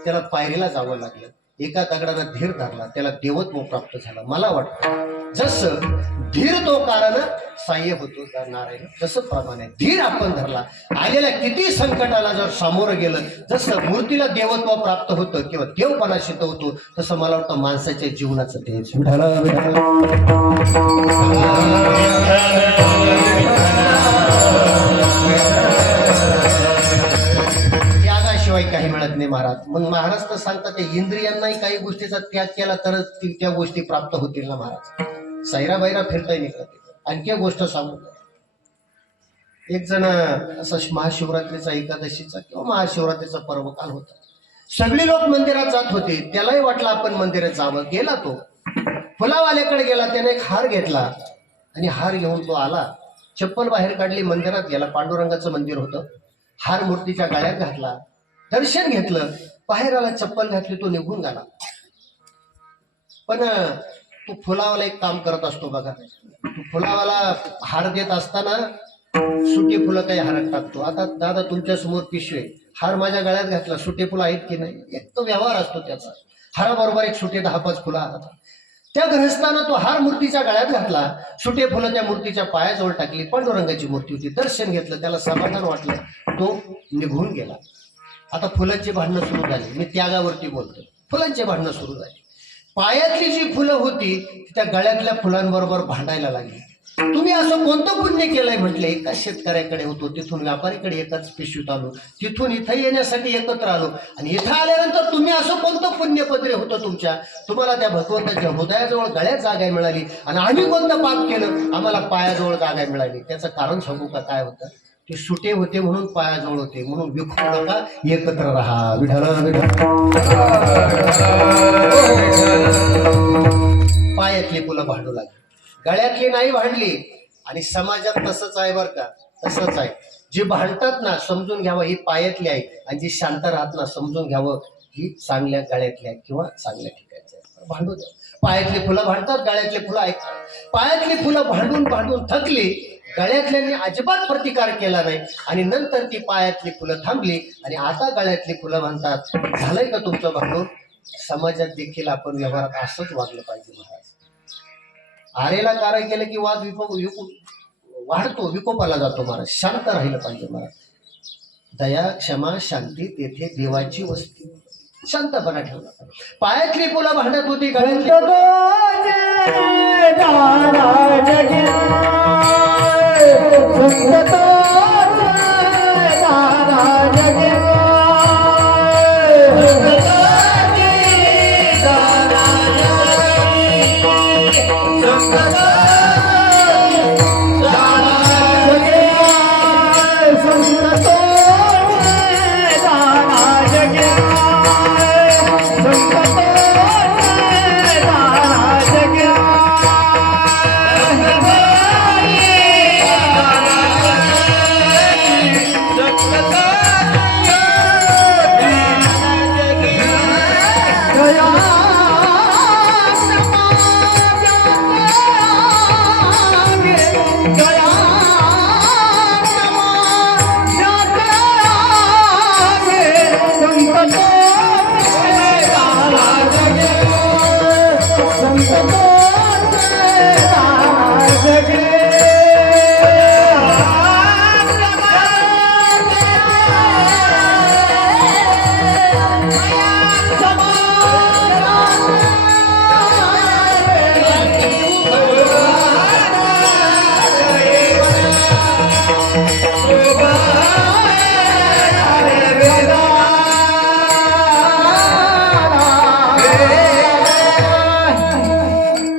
त्याला पायरीला जावं लागलं एका दगडानं धीर धरला त्याला देवत्व प्राप्त झालं मला वाटतं जसं धीर तो कारण साह्य होतो त्या नारायण जसं प्रमाणे धीर आपण धरला आलेल्या किती संकटाला जर सामोरं गेलं जसं मूर्तीला देवत्व प्राप्त होतं किंवा देवपणा सिद्ध होतो तसं मला वाटतं माणसाच्या जीवनाचं ते त्यागाशिवाय काही मिळत नाही महाराज मग महाराज तर सांगतात ते इंद्रियांनाही काही गोष्टीचा त्याग केला तरच त्या गोष्टी प्राप्त होतील ना महाराज सैरा बैरा फिरताय निघत आणखी गोष्ट सांगू एक जण असं महाशिवरात्रीचा एकादशीचा किंवा महाशिवरात्रीचा पर्व काल होता सगळी लोक मंदिरात जात होते त्यालाही वाटलं आपण मंदिरात जावं गेला तो फुलावाल्याकडे गेला त्याने एक हार घेतला आणि हार घेऊन तो आला चप्पल बाहेर काढली मंदिरात गेला पांडुरंगाचं मंदिर होतं हार मूर्तीच्या गळ्यात घातला दर्शन घेतलं बाहेर आला चप्पल घातली तो निघून गेला पण तो फुलावाला एक काम करत असतो बघा फुलावाला हार देत असताना सुटी फुलं काही हारात टाकतो आता दादा तुमच्या समोर पिशवे हार माझ्या गळ्यात घातला सुटे फुलं आहेत की नाही एक तो व्यवहार असतो त्याचा हाराबरोबर एक सुटे 10-5 फुलं हातात त्या ग्रहस्थानं तो हार मूर्तीच्या गळ्यात घातला सुटे फुलं त्या मूर्तीच्या पायाजवळ टाकली पांडुरंगाची मूर्ती होती दर्शन घेतलं त्याला समाधान वाटलं तो निघून गेला आता फुलांची भांडणं सुरू झाली मी त्यागावरती बोलतो फुलांची भांडणं सुरू झाली पायातली जी फुलं होती त्या गळ्यातल्या फुलांबरोबर भांडायला लागली तुम्ही असं कोणतं पुण्य केलंय म्हटलं एका शेतकऱ्याकडे होतो तिथून व्यापारीकडे एकाच पिशवीत आलो तिथून इथं येण्यासाठी एकत्र आलो आणि इथं आल्यानंतर तुम्ही असं कोणतं पुण्यपत्रे होतं तुम्हाला त्या भगवंताच्या हृदयाजवळ गळ्यात जागा मिळाली आणि आम्ही कोणतं पाप केलं आम्हाला पायाजवळ जागा मिळाली त्याचं कारण सांगू का काय होतं ते सुटे होते म्हणून पायाजवळ होते म्हणून विखरू नका एकत्र राहा विठ्ठल पायातली फुलं भांडू लागली गळ्यातली नाही भांडली आणि समाजात तसंच आहे बरं का तसंच आहे जी भांडतात ना समजून घ्यावं ही पायातली आहे आणि जी शांत राहत ना समजून घ्यावं ही चांगल्या गळ्यातली आहे किंवा चांगल्या ठिकाणची आहे भांडू द्या पायातली फुलं भांडतात गळ्यातली फुलं ऐकतात पायातली फुलं भांडून थकली गळ्यातल्यांनी अजिबात प्रतिकार केला नाही आणि नंतर ती पायातली फुलं थांबली आणि आता गळ्यातली फुलं म्हणतात झालंय का तुमचं भांडून समाजात देखील आपण व्यवहारात असंच वागलं पाहिजे महाराज. आरेला कार्य केलं की वाद वाढतो, विकोपाला जातो महाराज. शांत राहिलं पाहिजे महाराज. दया क्षमा शांती तेथे देवाची वस्ती. शांतपणा ठेवला पाहिजे. पायातली फुलं भांडत होती, गळ्यातली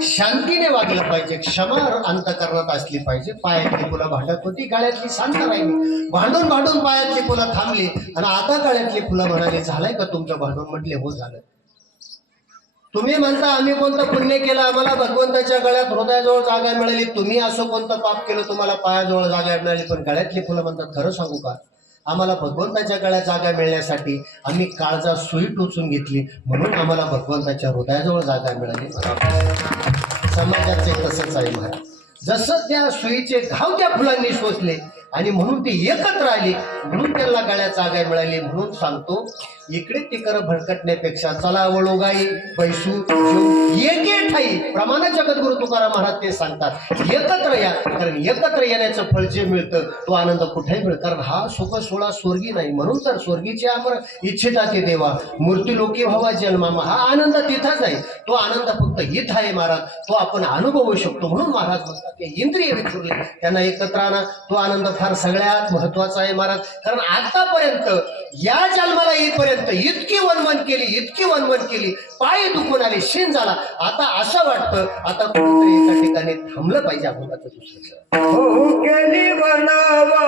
शांतीने वागलं पाहिजे. क्षमा अंतकरणात असली पाहिजे. पायातली फुलं भांडत होती, गळ्यातली शांत राहिली. भांडून भांडून पायातली फुलं थांबली आणि आता गळ्यातली फुलं म्हणाली, झालंय का तुमचं भांडून? म्हटले, हो झालं. तुम्ही म्हणता आम्ही कोणतं पुण्य केलं, आम्हाला भगवंताच्या गळ्यात हृदयाजवळ जागा मिळाली. तुम्ही असं कोणतं पाप केलं तुम्हाला पायाजवळ जागा मिळाली. पण गळ्यातली फुलं म्हणतात, खरं सांगू का, आम्हाला भगवंताच्या गळ्यात जागा मिळण्यासाठी आम्ही काळजा सुई टोचून घेतली, म्हणून आम्हाला भगवंताच्या हृदयाजवळ जागा मिळाली. समाजाचे तसंच आहे महाराज. जसं त्या सुईचे घाव त्या फुलांनी शोषले आणि म्हणून ती एकत्र आली, म्हणून त्यांना गळ्यात जागा मिळाली. म्हणून सांगतो, इकडे तिकडे भडकटण्यापेक्षा चला वळोगाई बैसू एके ठाई. प्रमाण जगद्गुरु तुकाराम महाराज ते सांगतात, एकत्र या. कारण एकत्र येण्याचं फळ जे मिळतं तो आनंद कुठेही मिळत. कारण हा सुख सोळा स्वर्गी नाही. म्हणून तर स्वर्गीचे आमर इच्छिता ते देवा मूर्ती लोकी व्हावा जन्मामा. हा आनंद तिथंच आहे. तो आनंद फक्त इथं आहे महाराज. तो आपण अनुभवू शकतो. म्हणून महाराज म्हणतात ते इंद्रिय विखुरले त्यांना एकत्र आणा. तो आनंद फार सगळ्यात महत्वाचा आहे महाराज. कारण आतापर्यंत या जन्माला येईपर्यंत इतकी वनवन केली, इतकी वनवन केली, पाय दुखून आले, शिन झाला. आता असं वाटतं आता कुठेतरी एका ठिकाणी थांबलं पाहिजे आपण. दुसरं हो केली बनावा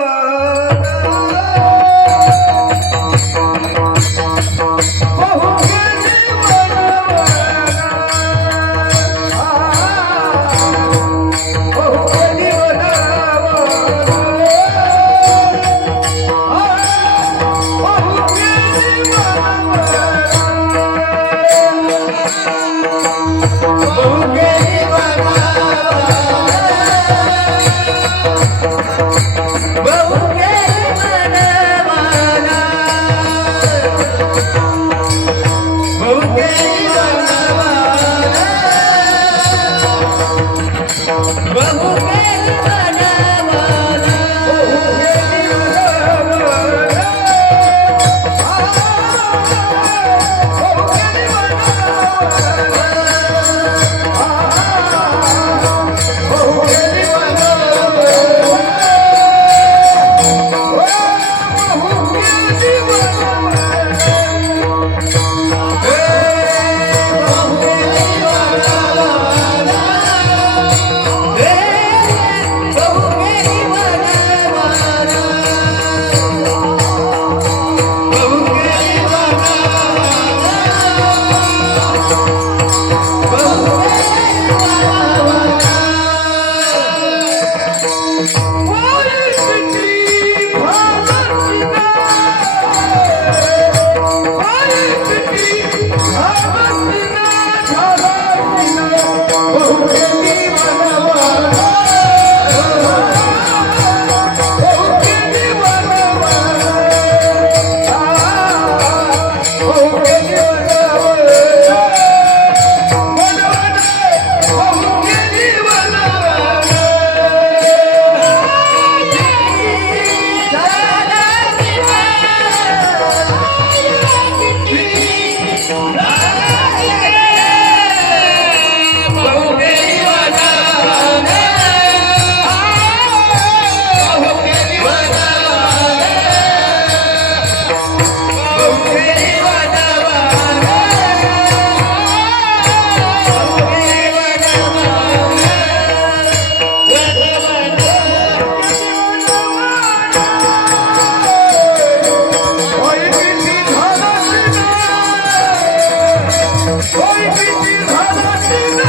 होय किती झाला शिन,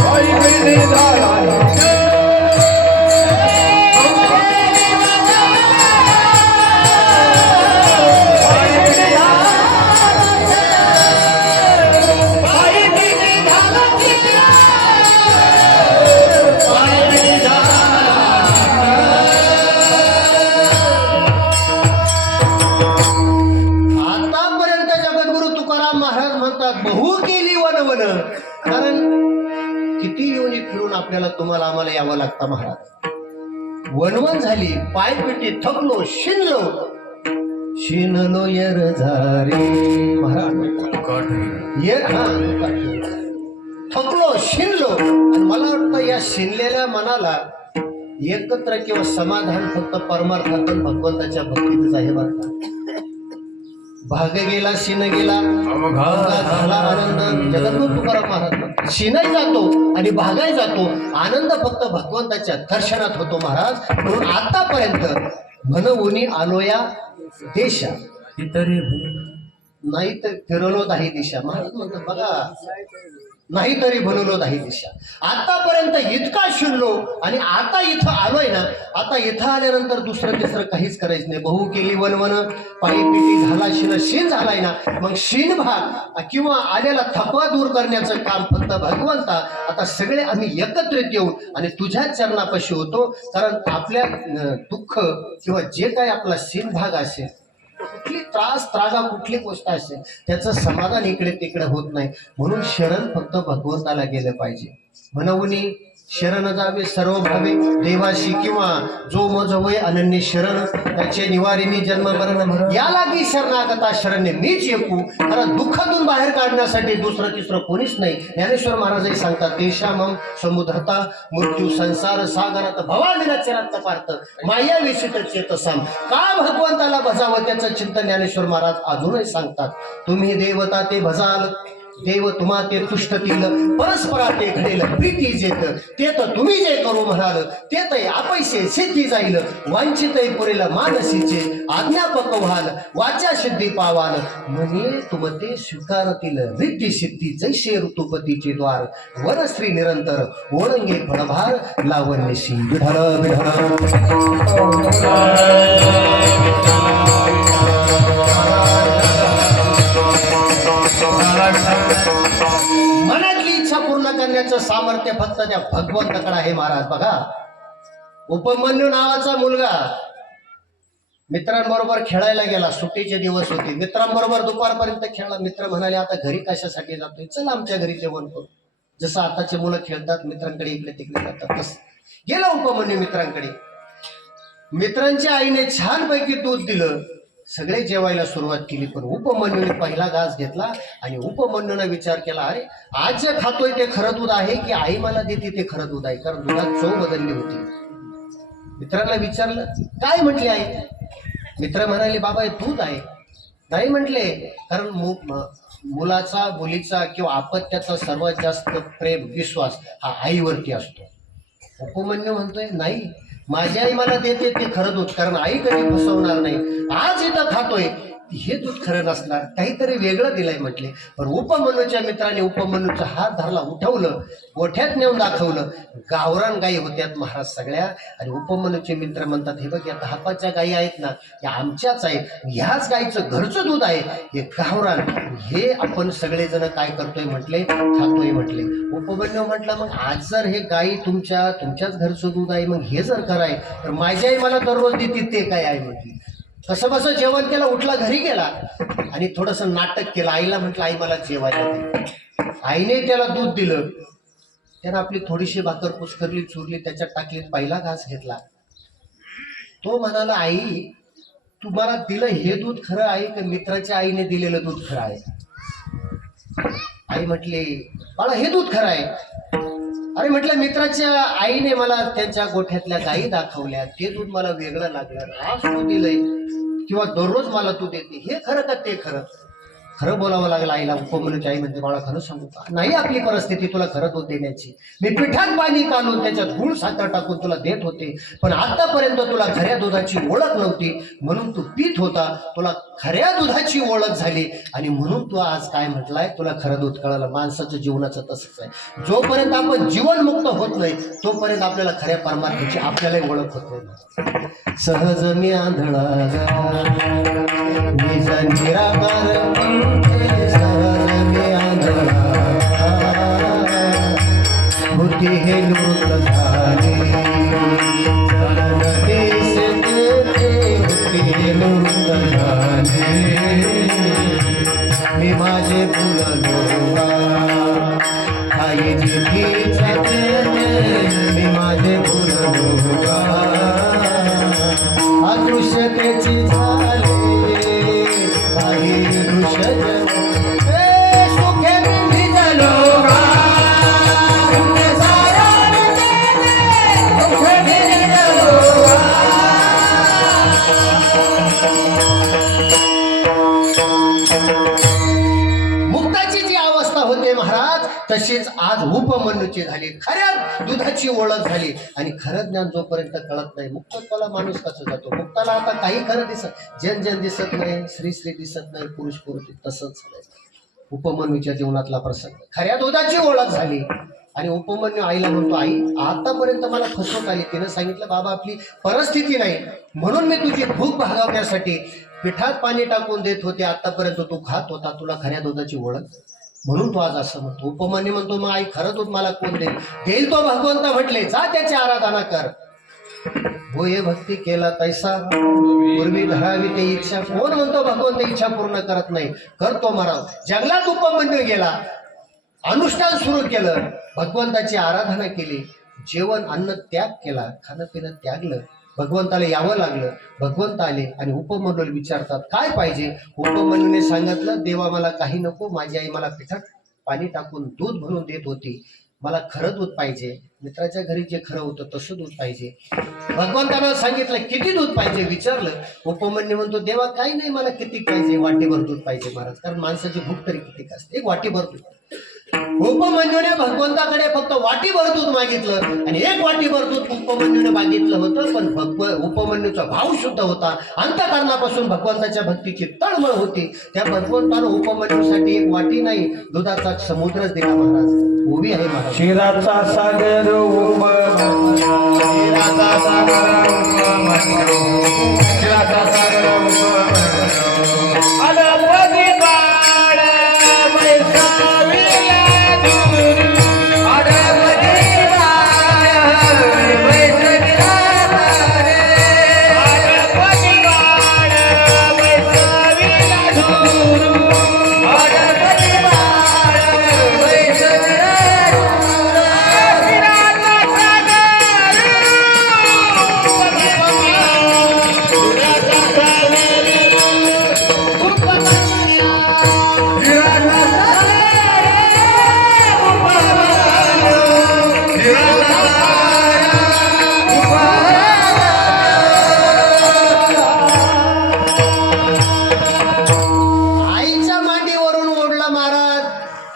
होय किती झाला शिन. आतापर्यंत जगद्गुरु तुकाराम महाराज म्हणतात बहु केली वन. कारण किती योनी फिरून आपल्याला तुम्हाला आम्हाला यावं लागतं महाराज. वनवन झाली, पायपिटी थकलो, शिनलो येर झारे महाराज म्हणतात. थकलो, शिनलो. आणि मला वाटतं या शिनलेल्या मनाला एकत्र किंवा समाधान फक्त परमार्थातून भगवंताच्या भक्तीतच आहे बरं का. भाग गेला, शिन गेला, अवघा झाला आनंद. जगद्गुरु तुकाराम महाराज म्हणतात, शिनाय जातो आणि भागाय जातो, आनंद फक्त भगवंताच्या दर्शनात होतो महाराज. म्हणून आतापर्यंत म्हणून आलोया देशा, नाही तर फिरवलो दाही दिशा. महाराज म्हणतात बघा, नाहीतरी बनवलो दाही दिशा. आतापर्यंत इतका शिरलो आणि आता इथं आलोय ना, आता इथं आल्यानंतर दुसरं तिसरं काहीच करायचं नाही. बहु केली वन, पायी पिटी झाला शिन झालाय ना, मग शिन भाग किंवा आलेला थकवा दूर करण्याचं काम फक्त भगवंता. आता सगळे आम्ही एकत्रित येऊन आणि तुझ्याच चरणापाशी होतो. कारण आपल्या दुःख किंवा जे काही आपला शिन भाग असेल, कुठली त्रास त्रागा कुठली गोष्ट असेल, त्याचं समाधान इकडे तिकडे होत नाही. म्हणून शरण फक्त भगवंताला गेलं पाहिजे. म्हणून शरण जावे सर्व भावे देवाशी, किंवा जो मज होय अनन्य शरण त्याचे निवारिणी जन्म मरण, या लागी शरणागता शरण्य मीच एकू. कारण दुःखातून बाहेर काढण्यासाठी दुसरं तिसरं कोणीच नाही. ज्ञानेश्वर महाराजही सांगतात, देशामम समुद्रता मृत्यू संसार सागरात भवानीला चिरात पार्थ माया विशित चेतसाम. का भगवंताला भजावं त्याचं चिंतन ज्ञानेश्वर महाराज अजूनही सांगतात. तुम्ही देवता ते भजाल, देव तुम्हा ते तुष्टतील, परस्परा ते घडेल प्रीती जेत, ते तर तुम्ही जे करू म्हणाल ते तै अपैसे सिद्धी जाईल. वांछित पुरेल मानसीचे आज्ञापक व्हाल, वाचा सिद्धी पावाल, म्हणे तुमते स्वीकारतील रिद्धी सिद्धी जैसे ऋतुपतीचे द्वार. वनश्री निरंतर ओळंगे फळभार लावण्यशी विढळ मनातली इच्छा पूर्ण करण्याचं सामर्थ्य फक्त त्या भगवंताकडे आहे महाराज. बघा, उपमन्यू नावाचा मुलगा मित्रांबरोबर खेळायला गेला. सुट्टीचे दिवस होते, मित्रांबरोबर दुपारपर्यंत खेळला. मित्र म्हणाले, आता घरी कशासाठी जातोय, चल आमच्या घरी जेवण करू. जसं आताचे मुलं खेळतात, मित्रांकडे इकडे तिकडे जातात, तसं गेला उपमन्यू मित्रांकडे. मित्रांच्या आईने छानपैकी दूध दिलं, सगळे जेवायला सुरुवात केली. पण उपमन्यूने पहिला घास घेतला आणि उपमन्यूने विचार केला, अरे आज जे खातोय ते खरं दूध आहे की आई मला देते ते खरं दूध आहे. कारण दुधात चव बदलली होती. मित्रांना विचारलं, काय म्हटले आई? मित्र म्हणाले, बाबा हे दूध आहे. नाही म्हटले, कारण मुलाचा मुलीचा किंवा अपत्याचा सर्वात जास्त प्रेम विश्वास हा आईवरती असतो. उपमन्यू म्हणतोय, नाही, माझी आई मला देते ते खरं दूध, कारण आई कधी फसवणार नाही. आज इथं खातोय हे दूध खरं नसणार, काहीतरी वेगळं दिलंय म्हटले. पण उपमन्यूच्या मित्राने उपमन्यूचा हात धरला, उठवलं, गोठ्यात नेऊन दाखवलं. गावरान गायी होत्यात महाराज सगळ्या. आणि उपमन्यूचे मित्र म्हणतात, हे बघ या धापाच्या गायी आहेत ना, या आमच्याच आहेत, ह्याच गायीचं घरचं दूध आहे, हे गावरान. हे आपण सगळेजण काय करतोय म्हटले, खातोय म्हटले. उपमन्यू म्हटलं, मग आज जर हे गायी तुमच्याच घरचं दूध आहे, मग हे जर कराय तर माझी आई मला दररोज देते ते काय आहे म्हटली. कसं बसं जेवण केलं, उठला, घरी गेला आणि थोडंसं नाटक केलं. आईला म्हटलं, आई मला जेवायला दे. आईने त्याला दूध दिलं. त्यानं आपली थोडीशी भाकर कुस्करली, चुरली, त्याच्यात टाकली, पहिला घास घेतला. तो म्हणाला, आई तुम्हाला दिलं हे दूध खरं आहे का मित्राच्या आईने दिलेलं दूध खरं आहे? आई म्हटली, बाळा हे दूध खरं आहे. अरे म्हटलं, मित्राच्या आईने मला त्यांच्या गोठ्यातल्या गायी दाखवल्या, ते दूध मला वेगळं लागलं. आज तू दिलंय किंवा दररोज मला तू देते, हे खरं का ते खरं? खरं बोलावं लागलं आईला. उपमन्यूची आई म्हणते बाळा खरं सांगू का? नाही आपली परिस्थिती तुला खरं दूध देण्याची. मी पिठात पाणी काढून त्याच्यात गुळ साखर टाकून तुला देत होते, पण आतापर्यंत तुला खऱ्या दुधाची ओळख नव्हती म्हणून तू पीत होता. तुला खऱ्या दुधाची ओळख झाली आणि म्हणून तू आज काय म्हटलाय तुला खरं दूध कळालं. माणसाचं जीवनाचं तसंच आहे. जोपर्यंत आपण जीवनमुक्त होत नाही तोपर्यंत आपल्याला खऱ्या परमार्थाची आपल्यालाही ओळख होत नाही. सहज मी आंधळा निज निराकार, सहज मी आंधळा होती हे नृत झाले, होती हे नृत झाले. मी माझे फुललो आई जिथीच मी माझे फुललो अदृश्यतेची झाले काही दृश्य सुखे मी झालो मुक्ताची जी अवस्था होते महाराज तशीच आज उपमन्यूची झाली. खऱ्या दुधाची ओळख झाली आणि खरं ज्ञान जोपर्यंत कळत नाही मुक्तत्वाला माणूस कसं जातो. मुक्ताला आता काही खरं दिसत जन जन दिसत नाही, श्री श्री दिसत नाही, पुरुष पुरुष तसंच झालंय. उपमन्यूच्या जीवनातला प्रसंग खऱ्या दुधाची ओळख झाली आणि उपमन्यू आईला म्हणतो आई आतापर्यंत मला फसवत आली. तिनं सांगितलं बाबा आपली परिस्थिती नाही म्हणून मी तुझी भूक भागवण्यासाठी पिठात पाणी टाकून देत होते, आतापर्यंत तू खात होता, तुला खऱ्या दुधाची ओळख म्हणून तू आज असं म्हणतो. उपमन्यू म्हणतो मग आई खरं दूध मला कोण देईल? देईल तो भगवंत म्हटले जा त्याची आराधना कर. भोये भक्ती केला तैसा पूर्वी धरावी ते इच्छा. कोण म्हणतो भगवंत इच्छा पूर्ण करत नाही? करतो महाराज. जंगलात उपमन्यू गेला, अनुष्ठान सुरू केलं, भगवंताची आराधना केली, जेवण अन्न त्याग केला, खाणं पिणं त्यागलं, भगवंताला यावं लागलं. भगवंत आले आणि उपमन्यूला विचारतात काय पाहिजे? उपमन्यूने सांगितलं देवा मला काही नको, माझी आई मला पिठात पाणी टाकून दूध भरून देत होती, मला खरं दूध पाहिजे. मित्राच्या घरी जे खरं होतं तसं दूध पाहिजे. भगवंतानं सांगितलं किती दूध पाहिजे विचारलं. उपमन्यू म्हणतो देवा काही नाही मला किती पाहिजे, वाटीभर दूध पाहिजे महाराज, कारण माणसाची भूक तरी किती असते, एक वाटीभर दूध. उपमन्यूने भगवंताकडे फक्त वाटीभर दूध मागितलं आणि एक वाटीभर दूध उपमन्यूने मागितलं होतं, पण उपमन्यूचा भाव शुद्ध होता, अंतःकरणापासून भगवंताच्या भक्तीची तळमळ होती. त्या भगवंतानं उपमन्यूसाठी एक वाटी नाही दुधाचा समुद्रच दिला महाराज. उभी आहे महाराज. क्षीराचा सागर उपमन्यू, क्षीराचा सागर उपमन्यू, क्षीराचा सागर उपमन्यू. अडपदी बाळ वैसावीला दूर, अडपदी बाळ वैसावीला रे, अडपदी बाळ वैसावीला दूर, अडपदी बाळ वैसावीला दूर. क्षीराचा सागर आईच्या मांडीवरून ओढला महाराज.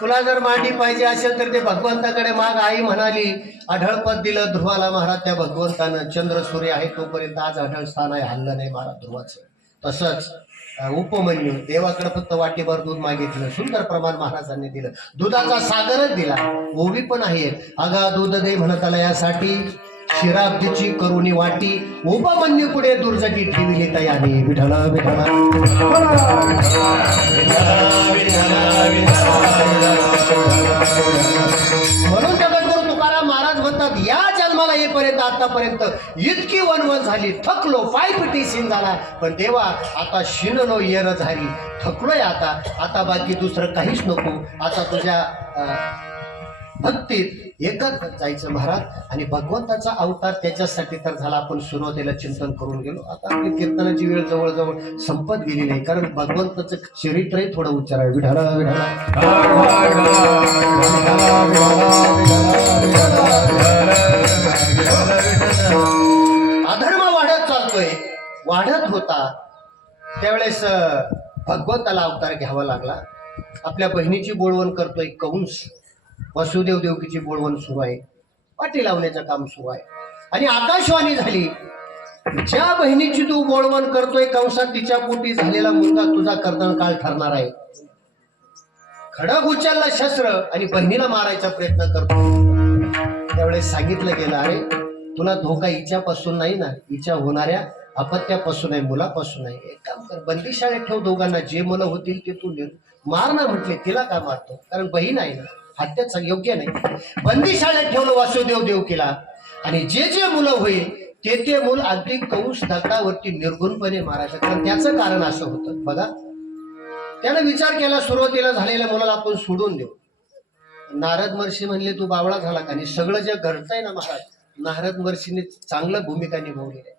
तुला जर मांडी पाहिजे असेल तर ते भगवंताकडे माग. आई म्हणाली आढळपद दिलं ध्रुवाला महाराज त्या भगवंतानं. चंद्र सूर्य आहे तोपर्यंत आज आढळ स्थान आहे, हल्लं नाही महाराज ध्रुवाचं. तसंच उपमन्यू देवाकडे फक्त वाटीभर दूध मागितलं, सुंदर प्रमाण महाराजांनी दिलं, दुधाचा सागरच दिला. ओवी पण आहे अगा दूध दे म्हणत आला यासाठी, शिराब्दीची करुणी वाटी, उपमन्यू पुढे दुर्जटी ठेविली तयारी. विठला विठला म्हणून जगद्गुरु तुकाराम महाराज म्हणतात या जन्माला येईपर्यंत आतापर्यंत इतकी वनवन झाली, थकलो, पायपिटी शिन झाला, पण देवा आता शिनलो येर झाली, थकलोय आता बाकी दुसरं काहीच नको. आता तुझ्या भक्तीत एकच जायचं महाराज. आणि भगवंताचा अवतार त्याच्यासाठी तर झाला. आपण सुरुवातीला चिंतन करून गेलो, आता आपली कीर्तनाची वेळ जवळजवळ संपत गेली नाही, कारण भगवंताचं चरित्रही थोडं उच्चार विढाला विढाला अधर्म वाढत चालतोय, वाढत होता. त्यावेळेस भगवंताला अवतार घ्यावा लागला. आपल्या बहिणीची बोळवण करतोय कंस. वसुदेव देवकीची बोळवण सुरू आहे, पाठी लावण्याचं काम सुरू आहे. आणि आकाशवाणी झाली, ज्या बहिणीची तू बोळवण करतोय कंसात, तिच्या पोटी झालेला मुलगा तुझा कर्दनकाळ ठरणार आहे. खडक उचलला शस्त्र आणि बहिणीला मारायचा प्रयत्न करतो. त्यावेळेस सांगितलं गेलं, अरे तुला धोका हिच्यापासून नाही ना, हिच्या होणाऱ्या अपत्यापासून आहे, मुलापासून आहे. एक काम कर, बंदीशाळेत ठेव दोघांना, जे मुलं होतील ते तू मार ना. म्हटले तिला का मारतो, कारण बहीण आहे ना, हत्याच योग्य नाही. बंदीशाळेत ठेवलं वासुदेव देवकीला, आणि जे जे मुलं होईल ते मूल अगदी कंस दगडावरती निर्गुणपणे मारायचं. कारण त्याचं कारण असं होतं बघा, त्यानं विचार केला सुरुवातीला झालेल्या मुलाला आपण सोडून देऊ. नारद महर्षी म्हणले तू बावळा झाला का, आणि सगळं जे घडतंय ना महाराज, नारद महर्षीने चांगलं भूमिका निभावलेली आहे.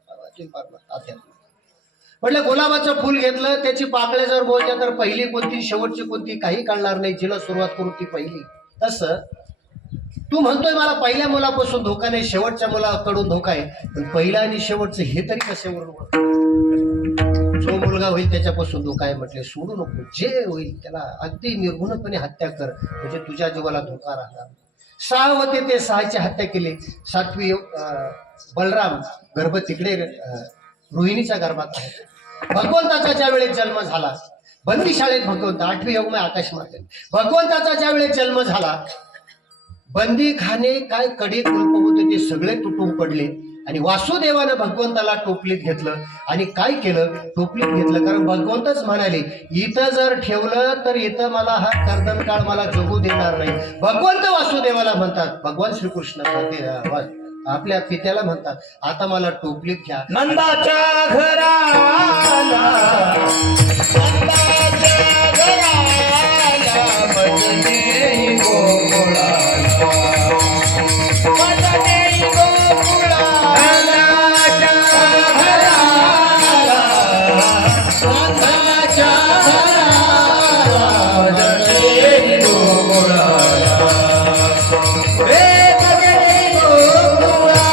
म्हटलं गुलाबाचं फुल घेतलं, त्याची पाकळ्या जर बोलल्या तर पहिली कोणती शेवटची कोणती काही कळणार नाही, जिला सुरुवात करू ती पहिली. तसं तू म्हणतोय मला पहिल्या मुलापासून धोका नाही, शेवटच्या मुलाकडून धोका आहे, पण पहिला आणि शेवटचं हे तरी कसे ओळख? जो मुलगा होईल त्याच्यापासून धोका आहे. म्हटले सोडू नको, जे होईल त्याला अगदी निर्गुणपणे हत्या कर, म्हणजे तुझ्या जीवाला धोका राहणार. 6 होते ते 6ची हत्या केली. 7वी बलराम गर्भ तिकडे रोहिणीच्या गर्भात आहे. भगवंताचा ज्या वेळेस जन्म झाला, बंदीशाळेत भगवंत 8वी योग में आकाश माते, भगवंताचा ज्या वेळेस जन्म झाला, बंदी खाने काय कडे कुलप होते ते सगळे तुटून पडले. आणि वासुदेवानं भगवंताला टोपलीत घेतलं आणि काय केलं, टोपलीत घेतलं. कारण भगवंतच म्हणाले, इथं जर ठेवलं तर इथं मला हा कर्दनकाळ मला जगू देणार नाही. भगवंत वासुदेवाला म्हणतात, भगवान श्रीकृष्ण आपल्या पित्याला म्हणतात, आता मला टोपलीत घ्या. नंदाच्या घराला, नंदाच्या घराला बजने गोकुळाला, बजने गोकुळाला, नंदाच्या घराला, नंदाच्या घराला बजने गोकुळाला, हे बजने गोकुळाला.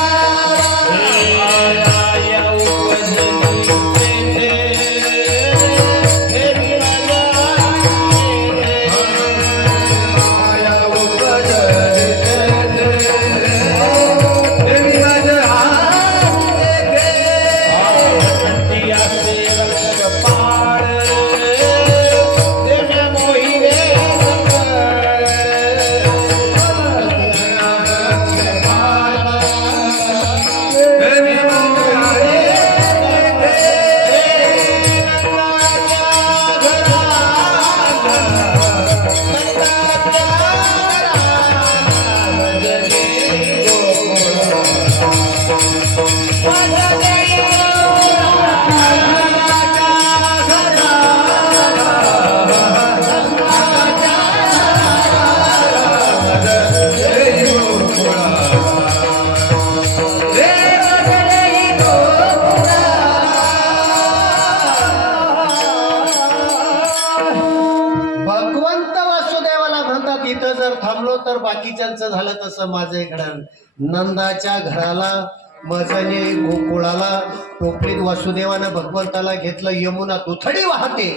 इथं जर थांबलो तर बाकीच्यांचं झालं तसं माझं घडण. नंदाच्या घराला मजने गोकुळाला, टोपलीत वासुदेवानं भगवंताला घेतलं. यमुना दुथडी वाहते,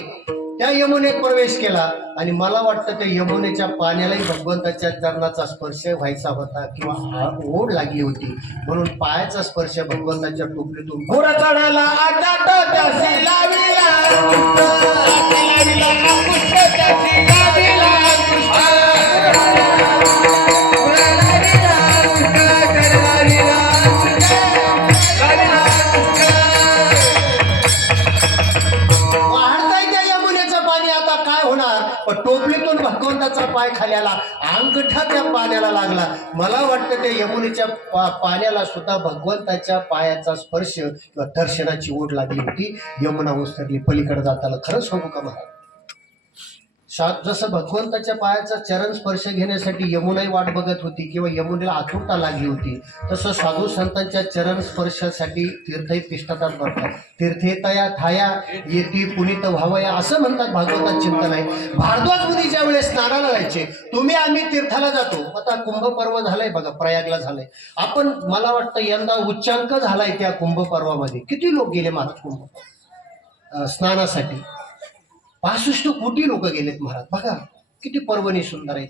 त्या यमुनेत प्रवेश केला आणि मला वाटतं त्या यमुनेच्या पाण्यालाही भगवंताच्या चरणाचा स्पर्श व्हायचा होता किंवा ओढ लागली होती, म्हणून पायाचा स्पर्श भगवंताच्या टोपलीतून घोडा चढायला आटाट त्यासी लाविला, त्यासी लाविला, वाढताय त्या यमुनेचं पाणी. आता काय होणार, पण टोपलीतून भगवंताचा पाय खाली आला, अंगठा त्या पाण्याला लागला. मला वाटतं त्या यमुनेच्या पाण्याला सुद्धा भगवंताच्या पायाचा स्पर्श किंवा दर्शनाची ओढ लागली होती. यमुना ओसरली पलीकडे जाताना. खरंच सांगू का महाराज, जसं भगवंताच्या पायाचा चरण स्पर्श घेण्यासाठी यमुनाही वाट बघत होती किंवा यमुनेला आतुरता लागली होती, तसं साधू संतांच्या चरण स्पर्शासाठी तीर्थही तिष्ठतात बघतात. तीर्थेतया थाया येती पुनीत व्हावया असं म्हणतात, भागवतात चिंतन आहे. भारद्वाज मुनी ज्या वेळेस स्नानाला जायचे, तुम्ही आम्ही तीर्थाला जातो. आता कुंभ पर्व झालंय बघा, प्रयागला झालंय. आपण मला वाटतं यंदा उच्चांक झालाय त्या कुंभ पर्वामध्ये. किती लोक गेले महाराज कुंभ स्नानासाठी? 65 कोटी लोक गेलेत महाराज. बघा किती पर्वणी सुंदर आहे.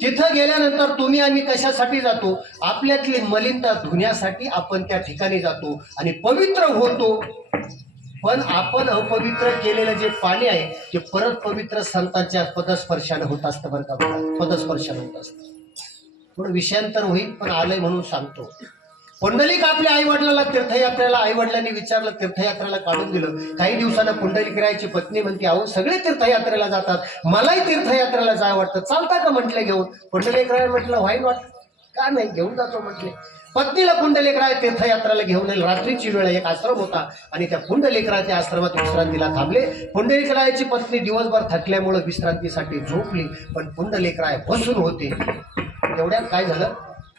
तिथं गेल्यानंतर तुम्ही आम्ही कशासाठी जातो? आपल्यातली मलिनता धुण्यासाठी आपण त्या ठिकाणी जातो आणि पवित्र होतो. पण आपण अपवित्र केलेलं जे पाणी आहे ते परत पवित्र संतांच्या पदस्पर्शाने होत असतं. बरं का, पदस्पर्शाने होत असतं. थोडं विषयांतर होईल पण आलंय म्हणून सांगतो. पुंडलिक आपल्या आई वडिलांना तीर्थयात्रेला, आई वडिलांनी विचारलं, तीर्थयात्रेला काढून दिलं. काही दिवसानं पुंडलिकरायाची पत्नी म्हणते, अहो सगळे तीर्थयात्रेला जातात, मलाही तीर्थयात्रेला जाय वाटतं, चालता का म्हटलं घेऊन? पुंडलिकराय म्हटलं व्हाई वाट का नाही, घेऊन जातो म्हटले. पत्नीला पुंडलिकराय तीर्थयात्रेला घेऊन येईल. रात्रीची वेळ, एक आश्रम होता आणि त्या पुंडलिकराय त्या आश्रमात विश्रांतीला थांबले. पुंडलिकरायाची पत्नी दिवसभर थकल्यामुळे विश्रांतीसाठी झोपली, पण पुंडलिकराय बसून होते. तेवढ्यात काय झालं,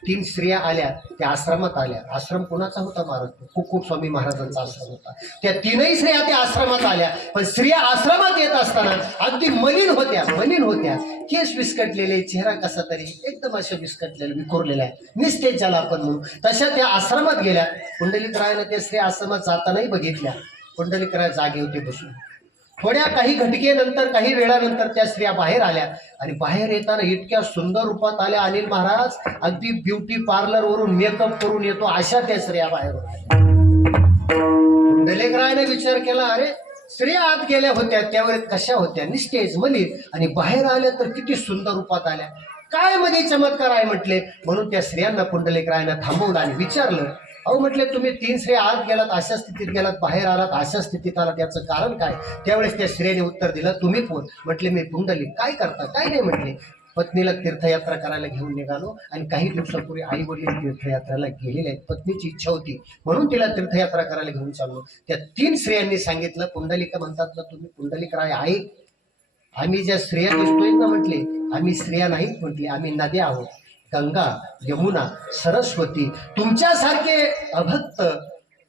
3 स्त्रिया आल्या, त्या आश्रमात आल्या. आश्रम कोणाचा होता महाराज? कुक्कुट स्वामी महाराजांचा आश्रम होता. त्या 3ही स्त्रिया त्या आश्रमात आल्या. पण स्त्रिया आश्रमात येत असताना अगदी मलिन होत्या. केस विस्कटलेले, चेहरा कसा तरी एकदम अशा विस्कटलेले, विखुरलेल्या, निस्तेज ज्याला आपण म्हणू, तशा त्या आश्रमात गेल्या. पुंडलिकरायानं त्या स्त्रिया आश्रमात जातानाही बघितल्या. पुंडलिकराय जागे होते बसून. थोड्या काही घटकेनंतर, काही वेळानंतर त्या स्त्रिया बाहेर आल्या आणि बाहेर येताना इतक्या सुंदर रूपात आल्या, अनिल महाराज अगदी ब्युटी पार्लर वरून मेकअप करून येतो अशा त्या स्त्रिया बाहेर आल्या. पुंडलिकरायाने विचार केला, अरे स्त्रिया आत गेल्या होत्या त्यावेळेस कशा होत्या? निस्तेज, मलिन, आणि बाहेर आल्या तर किती सुंदर रूपात आल्या. काय मध्ये चमत्कार आहे म्हटले. म्हणून त्या स्त्रियांना पुंडलिकरायानं थांबवलं आणि विचारलं, अहो म्हटले तुम्ही 3 स्त्रिया आत गेलात अशा स्थितीत गेलात, बाहेर आलात अशा स्थितीत आलात, याचं कारण काय? त्यावेळेस त्या स्त्रियाने उत्तर दिलं, तुम्ही कोण? म्हटले मी पुंडलिक. काय करता? काय नाही म्हटले. पत्नीला तीर्थयात्रा करायला घेऊन निघालो आणि काही दिवसापूर्वी आई वडील तीर्थयात्रेला गेलेले आहेत. पत्नीची इच्छा होती म्हणून तिला तीर्थयात्रा करायला घेऊन चाललो. त्या 3 स्त्रियांनी सांगितलं, पुंडलिक म्हणतात ना तुम्ही पुंडलिकराय आहे? आम्ही ज्या स्त्रिया दिसतोय ना म्हटले, आम्ही स्त्रिया नाहीत म्हटले, आम्ही नद्या आहोत. गंगा, यमुना, सरस्वती तुमच्यासारखे अभक्त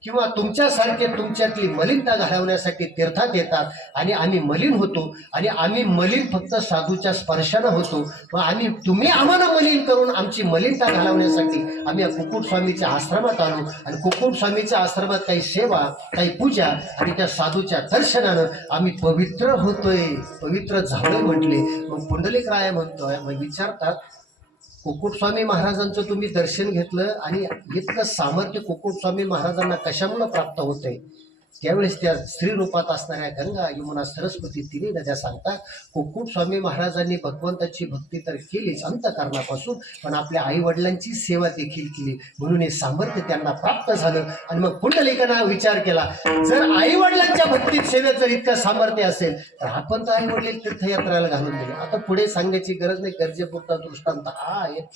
किंवा तुमच्यासारखे तुमच्यातली मलिनता घालवण्यासाठी तीर्थात येतात आणि आम्ही मलिन होतो आणि आम्ही मलिन फक्त साधूच्या स्पर्शानं होतो. मग आम्ही, तुम्ही आम्हाला मलिन करून आमची मलिनता घालवण्यासाठी आम्ही या कुक्कुट स्वामीच्या आश्रमात आलो आणि कुक्कुट स्वामीच्या आश्रमात काही सेवा, काही पूजा आणि त्या साधूच्या दर्शनानं आम्ही पवित्र होतोय, पवित्र झालोय म्हटले. मग पुंडलिकराय म्हणतोय, मग विचारतात, कुक्कुट स्वामी महाराजांचं तुम्ही दर्शन घेतलं आणि इतकं सामर्थ्य कुक्कुट स्वामी महाराजांना कशामुळे प्राप्त होतंय? त्यावेळेस त्या स्त्री रूपात असणाऱ्या गंगा, यमुना, सरस्वती 3 नद्या सांगतात, कुक्कुट स्वामी महाराजांनी भगवंताची भक्ती तर केलीच अंतःकरणापासून, पण आपल्या आई वडिलांची सेवा देखील केली, म्हणून हे सामर्थ्य त्यांना प्राप्त झालं. आणि मग पुंडलिकानं विचार केला, जर आई वडिलांच्या भक्तीत सेवेत जर इतकं सामर्थ्य असेल तर आपण तर आई वडील तीर्थयात्रेला घालून दिले. आता पुढे सांगण्याची गरज नाही, गरजेपुरता दृष्टांत हा आहे.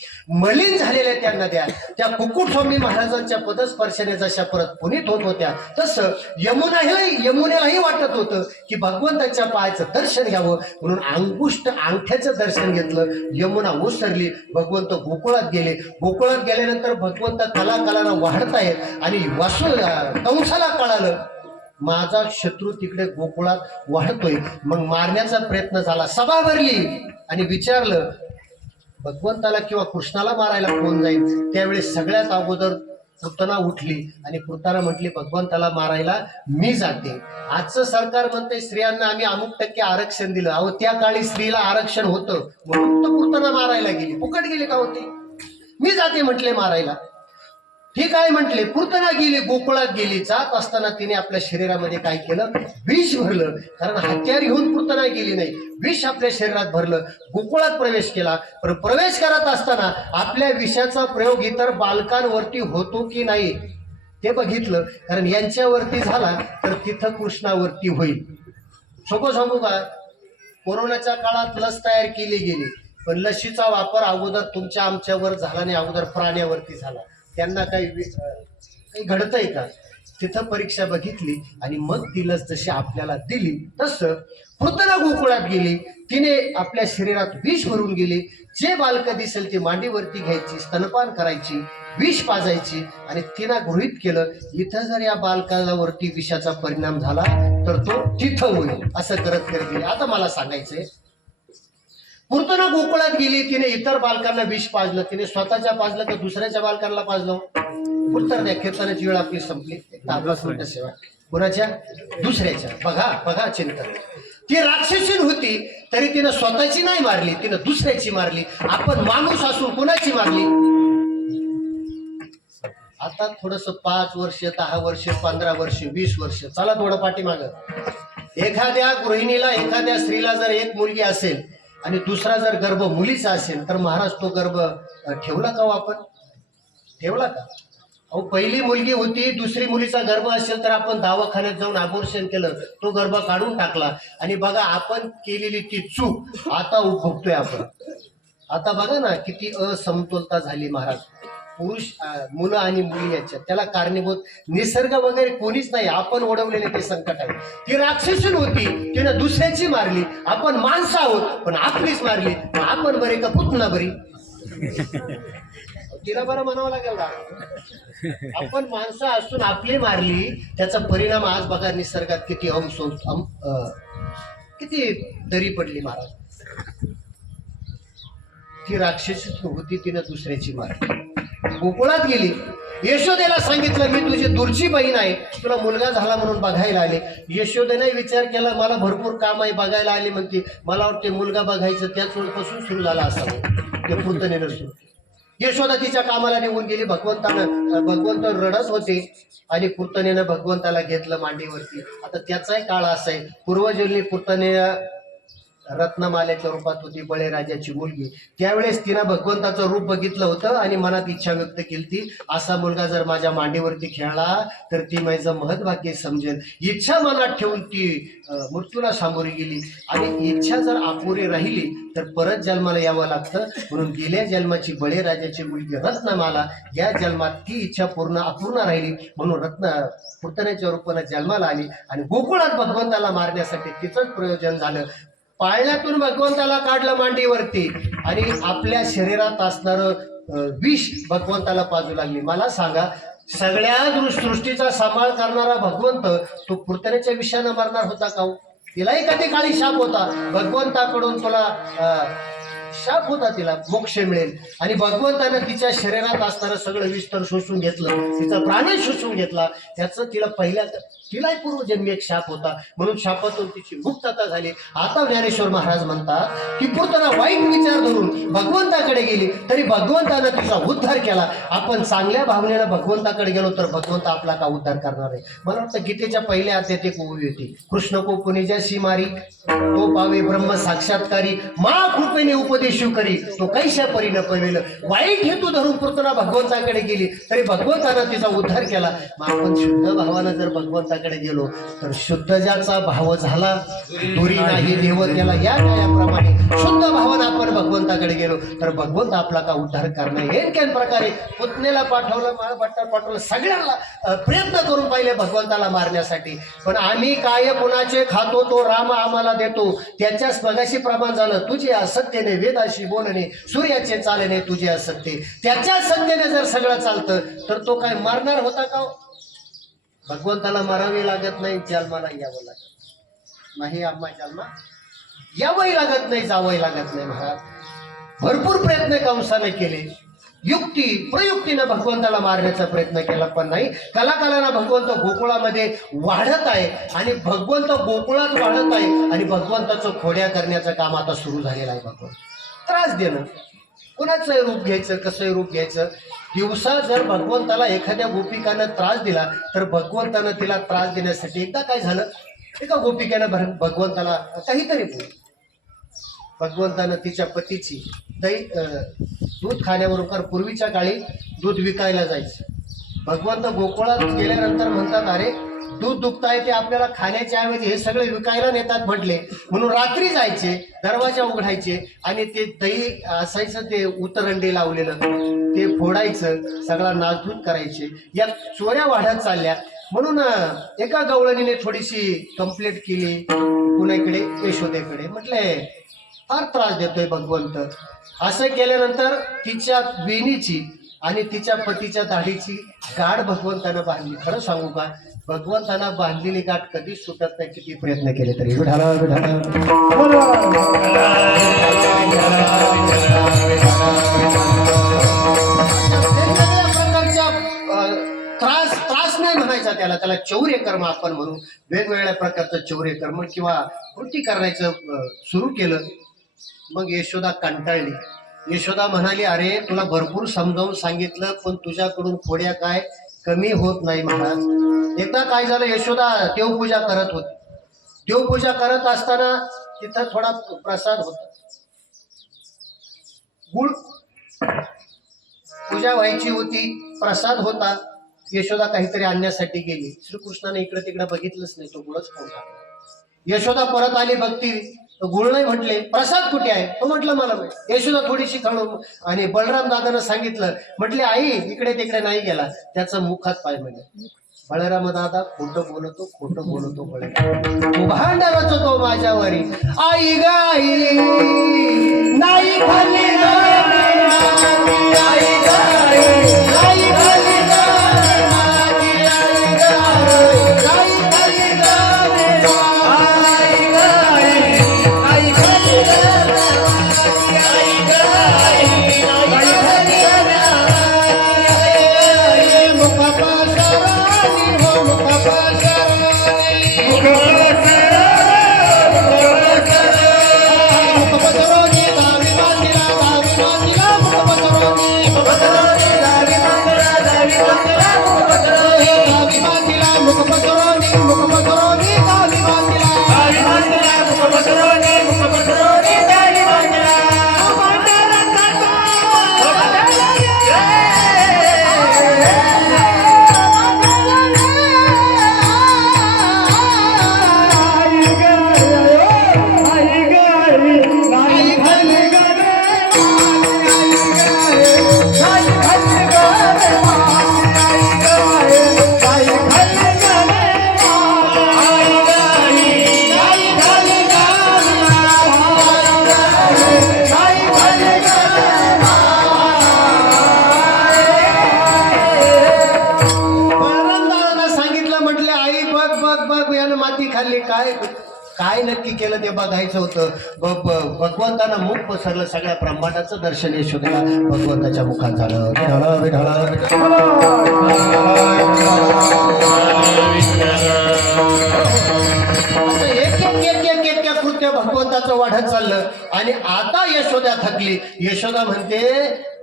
मलिन झालेल्या त्या नद्या त्या कुक्कुट स्वामी महाराजांच्या पदस्पर्शाने जशा परत पुनीत होत होत्या, तसं यमुनेलाही वाटत होतं की भगवंताच्या पायाचं दर्शन घ्यावं, म्हणून अंगठ्याचं दर्शन घेतलं. यमुना ओसरली, भगवंत गोकुळात गेले. गोकुळात गेल्यानंतर भगवंत कलाकालानं वाढतायत आणि कंसाला कळालं माझा शत्रू तिकडे गोकुळात वाढतोय. मग मारण्याचा प्रयत्न झाला, सभा भरली आणि विचारलं भगवंताला किंवा कृष्णाला मारायला कोण जाईल? त्यावेळेस सगळ्यात अगोदर पूतना उठली आणि पूतना म्हटली भगवंताला मारायला मी जाते. आजचं सरकार म्हणते स्त्रियांना आम्ही अमुक टक्के आरक्षण दिलं. अहो त्या काळी स्त्रीला आरक्षण होतं म्हणून तर पूतना मारायला गेली, फुकट गेली का होती? मी जाते म्हटले मारायला. ठीक आहे म्हटले, पूतना गेली, गोकुळात गेली. जात असताना तिने आपल्या शरीरामध्ये काय केलं? विष भरलं. कारण हत्यार घेऊन पूतना गेली नाही, विष आपल्या शरीरात भरलं. गोकुळात प्रवेश केला. पण प्रवेश करत असताना आपल्या विषाचा प्रयोग इतर बालकांवरती होतो की नाही ते बघितलं. कारण यांच्यावरती झाला तर तिथं कृष्णावरती होईल. सोपं सांगू का? कोरोनाच्या काळात लस तयार केली गेली, पण लशीचा वापर अगोदर तुमच्या आमच्यावर झाला नाही, अगोदर प्राण्यावरती झाला. त्यांना काही घडतंय का? तिथं परीक्षा बघितली आणि मग ती लस जशी आपल्याला दिली तसं पूतना गोकुळात गेली. तिने आपल्या शरीरात विष भरून गेली. जे बालकं दिसेल ती मांडीवरती घ्यायची, स्तनपान करायची, विष पाजायची आणि तिनं गृहीत केलं इथं जर या बालकावरती विषाचा परिणाम झाला तर तो तिथं होईल. असं करत करत गेली. आता मला सांगायचंय, पूतना गोकुळात गेली, तिने इतर बालकांना विष पाजलं. तिने स्वतःच्या पाजलं का दुसऱ्याच्या बालकांना पाजलं? उत्तर द्या. कीर्तनाची वेळ आपली संपली. 10 मिनिटं सेवा. कुणाच्या? दुसऱ्याच्या. बघा बघा चिंतन. ती राक्षसीन होती तरी तिनं स्वतःची नाही मारली, तिनं दुसऱ्याची मारली. आपण माणूस असून कुणाची मारली? आता थोडस 5 वर्ष 10 वर्ष 15 वर्ष 20 वर्ष चला थोडं पाठीमाग. एखाद्या गृहिणीला एखाद्या स्त्रीला जर एक मुलगी असेल आणि दुसरा जर गर्भ मुलीचा असेल तर महाराज तो गर्भ ठेवला का हो आपण? ठेवला का? अहो पहिली मुलगी होती, दुसरी मुलीचा गर्भ असेल तर आपण दवाखान्यात जाऊन अबॉर्शन केलं, तो गर्भ काढून टाकला. आणि बघा आपण केलेली ती चूक आता भोगतोय आपण. आता बघा ना किती असमतोलता झाली महाराज. पुरुष मुलं आणि मुली याच्यात त्याला कारणीभूत निसर्ग वगैरे कोणीच नाही, आपण ओढवलेले ते संकट आहे. ती राक्षसीन होती, तिनं दुसऱ्याची मारली. आपण माणसं आहोत पण आपलीच मारली. आपण बरे का पुतना बरी? तिला बरं म्हणावं लागेल ना. आपण माणसं असून आपली मारली, त्याचा परिणाम आज बघा निसर्गात किती किती दरी पडली महाराज. ती राक्षसी होती, तिनं दुसऱ्याची मारली. गोकुळात गेली, यशोदेला सांगितलं मी तुझी दूरची बहीण आहे, तुला मुलगा झाला म्हणून बघायला आले. यशोदेने विचार केला मला भरपूर काम आहे, बघायला आली म्हणते. मला वाटते मुलगा बघायचं त्याच वेळपासून सुरू झाला असावं, ते पूर्तनेनं सुरू. यशोदा तिच्या कामाला निघून गेली. भगवंत रडत होते आणि पूर्तनेनं भगवंताला घेतलं मांडीवरती. आता त्याचाही काळ असा आहे. पूर्वजन्मी पूर्तने रत्नमालेच्या रूपात होती, बळीराजाची मुलगी. त्यावेळेस तिनं भगवंताचं रूप बघितलं होतं आणि मनात इच्छा व्यक्त केली ती, असा मुलगा जर माझ्या मांडीवरती खेळला तर ती माझं महत्भाग्य समजेल. इच्छा मनात ठेवून ती मृत्यूला सामोरी गेली. आणि इच्छा जर अपुरी राहिली तर परत जन्माला यावं लागतं. म्हणून गेल्या जन्माची बळीराजाची मुलगी रत्नमाला, या जन्मात ती इच्छा अपूर्ण राहिली म्हणून पूर्तनेच्या रूपानं जन्माला आली. आणि गोकुळात भगवंताला मारण्यासाठी तिचंच प्रयोजन झालं. पाळण्यातून भगवंताला काढलं मांडीवरती आणि आपल्या शरीरात असणारं विष भगवंताला पाजू लागली. मला सांगा, सगळ्या सृष्टीचा सांभाळ करणारा भगवंत तो पूर्तनेच्या विषयानं मरणार होता का? तिलाही कधी काळी शाप होता, भगवंताकडून तुला शाप होता, तिला मोक्ष मिळेल. आणि भगवंतानं तिच्या शरीरात असणारं सगळं विस्तर शोषून घेतलं, तिचा प्राणही शोषून घेतला. त्याचं तिलाही पूर्वजन्मी एक शाप होता, म्हणून शापातून तिची मुक्तता झाली. आता ज्ञानेश्वर महाराज म्हणतात की पूर्तना वाईट विचार धरून भगवंताकडे गेली तरी भगवंतानं तिचा उद्धार केला. आपण चांगल्या भावनेनं भगवंताकडे गेलो तर भगवंत आपला का उद्धार करणार आहे? मला वाटतं गीतेच्या पहिल्या अध्यायात एक ओवी होती, कृष्ण को पुनिजाशी मारी तो पावे ब्रह्म साक्षात्कारी, मा कृपेने उपदेशू करी तो कैशा परी न पवेल. वाईट हेतू धरून पूर्तना भगवंताकडे गेली तरी भगवंतानं तिचा उद्धार केला. मग आपण शुद्ध भावानं जर भगवंताकडे गेलो तर शुद्ध ज्याचा भाव झाला दुरी नाही देव त्याला. या कायाप्रमाणे शुद्ध भावानं आपण भगवंताकडे गेलो तर भगवंत आपला का उद्धार करणार. एक प्रकारे पुतनेला पाठवलं, माळभट्टाला पाठवलं, सगळ्यांना प्रयत्न करून पाहिले भगवंताला मारण्यासाठी. पण आम्ही काय कुणाचे खातो तो राम आम्हाला देतो. त्याच्याच मगाशी प्रमाण झालं, तुझे असत्यने वेदाशी बोलणे सूर्याचे चालणे तुझे असत्य. त्याच्या सत्तेने जर सगळं चालतं तर तो काय मरणार होता का? भगवंताला मरावे लागत नाही, जन्माला यावं लागत नाही. आम्हा जन्मा यावंही लागत नाही, जावंही लागत नाही. महाराज भरपूर प्रयत्न कंसाने केले, युक्ती प्रयुक्तीनं भगवंताला मारण्याचा प्रयत्न केला पण नाही. कलाकालांना भगवंत गोकुळामध्ये वाढत आहे आणि भगवंत गोकुळात वाढत आहे आणि भगवंताचं खोड्या करण्याचं काम आता सुरू झालेलं आहे. भगवंत त्रास देणं, कोणाचंही रूप घ्यायचं, कसंही रूप घ्यायचं. दिवसा जर भगवंताला एखाद्या गोपिकानं त्रास दिला तर भगवंतानं तिला त्रास देण्यासाठी एकदा काय झालं, एका गोपिकेनं भगवंताला काहीतरी बोल. भगवंतानं तिच्या पतीची दूध खाण्यावरून, कारण पूर्वीच्या काळी दूध विकायला जायचं. भगवंत गोकुळात गेल्यानंतर म्हणतात, अरे दूध दुभत आहे ते आपल्याला खाण्याच्या ऐवजी हे सगळे विकायला नेतात म्हटले. म्हणून रात्री जायचे, दरवाजा उघडायचे आणि ते दही असायचं, ते उतरंडी लावलेलं ते फोडायचं, सगळा नासधूत करायचे. या चोऱ्या वाढत चालल्या. म्हणून एका गवळणीने थोडीशी कंप्लेंट केली कुणाकडे, यशोदेकडे. म्हटले फार त्रास देतोय भगवंत. असं केल्यानंतर तिच्या वेणीची आणि तिच्या पतीच्या दाढीची गाठ भगवंतानं बांधली. खरं सांगू का, भगवंतानं बांधलेली गाठ कधीच सुटत नाही, किती प्रयत्न केले तरी. विठाला विठाला वेगवेगळ्या प्रकारच्या त्रास नाही म्हणायचा त्याला चौर्य कर्म आपण म्हणू. वेगवेगळ्या प्रकारचं चौर्य कर्म किंवा कृती करण्याचं सुरू केलं. मग यशोदा कंटाळली. यशोदा म्हणाली, अरे तुला भरपूर समजावून सांगितलं पण तुझ्याकडून खोड्या काय कमी होत नाही महाराज. एकदा काय झालं, यशोदा देवपूजा करत होती. देवपूजा करत असताना तिथं थोडा प्रसाद होता, गुळ पूजा व्हायची होती, प्रसाद होता. यशोदा काहीतरी आणण्यासाठी गेली. श्रीकृष्णाने इकडे तिकडे बघितलंच नाही, तो गुळच खाऊन टाकला. यशोदा परत आली, बघती गुळ नाही, म्हटले प्रसाद कुठे आहे? तो म्हटलं मला नाही. यशोदा थोडीशी खळून आणि बलराम दादानं सांगितलं, म्हटले आई इकडे तिकडे नाही गेला, त्याचं मुखात पाय म्हणजे. बळराम दादा खोटं बोलतो बळराम भांडा रचतो माझ्यावरी. आई गाई नाही खाली काय नक्की केलं ते बघायचं होतं. भगवंतानं मुख पसरलं, सगळ्या ब्रह्मांडाचं दर्शन यशोदेला भगवंताच्या मुखात झालं. एक कृत्य भगवंताचं वाढत चाललं आणि आता यशोदा थकली. यशोदा म्हणते,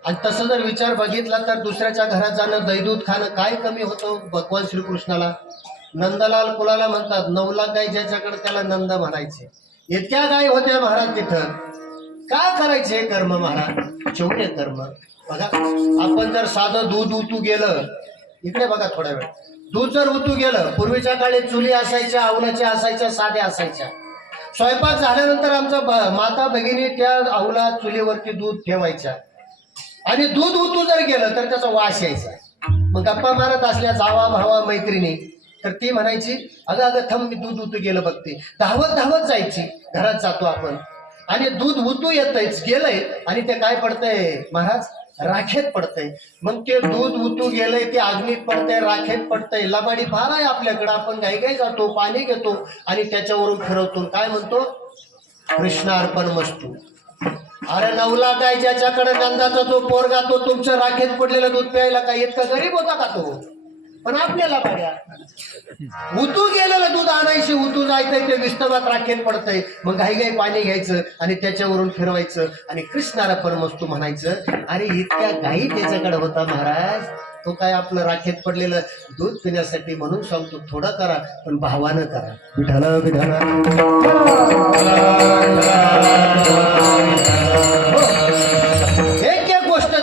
आणि तसं जर विचार बघितला तर दुसऱ्याच्या घरात जाणं, दैदूत खाणं काय कमी होतं भगवान श्रीकृष्णाला? नंदलाल कुलाला म्हणतात, 9 लाख गाय ज्याच्याकडे त्याला नंद म्हणायचे. इतक्या गाय होत्या महाराज तिथं. काय करायचे कर्म महाराज? चौर्य कर्म. बघा, आपण जर साधं दूध उतू गेलं, इकडे बघा थोडा वेळ, दूध जर उतू गेलं, पूर्वीच्या काळी चुली असायच्या, औलाच्या असायच्या, साध्या असायच्या. स्वयंपाक झाल्यानंतर आमचा माता भगिनी त्या औला चुलीवरती दूध ठेवायच्या आणि दूध उतू जर गेलं तर त्याचा वास यायचा. मग गप्पा मारत असल्या जावा भावा मैत्रिणी, तर ती म्हणायची, अगं अगं थांब, मी दूध उतू गेलं बघते. धावत धावत जायची. घरात जातो आपण आणि दूध उतू येतच गेलंय आणि ते काय पडतंय महाराज? राखेत पडतंय. मग ते दूध उतू गेलंय, ते अग्नीत पडतंय, राखेत पडतंय. लबाडी फार आहे आपल्याकडं. आपण गाई जातो, पाणी घेतो आणि त्याच्यावरून फिरवतो. काय म्हणतो? कृष्णार्पण मस्तू. अरे 9 लाख आहे ज्याच्याकडे नंदाचा जो पोरगा, तो तुमचं राखेत पडलेलं दूध प्यायला काय इतका गरीब होता का तो? पण आपल्याला बघा, उतू गेलेलं दूध आणायचे, उतू जायचंय, ते विस्तवात राखेत पडतंय. मग घाई पाणी घ्यायचं आणि त्याच्यावरून फिरवायचं आणि कृष्णार्पण मस्तू म्हणायचं. अरे इतक्या गाई त्याच्याकडे होता महाराज. तो काय आपलं राखेत पडलेलं दूध पिण्यासाठी? म्हणून सांगतो, थोडं करा पण भावानं करा. विठाला विठाला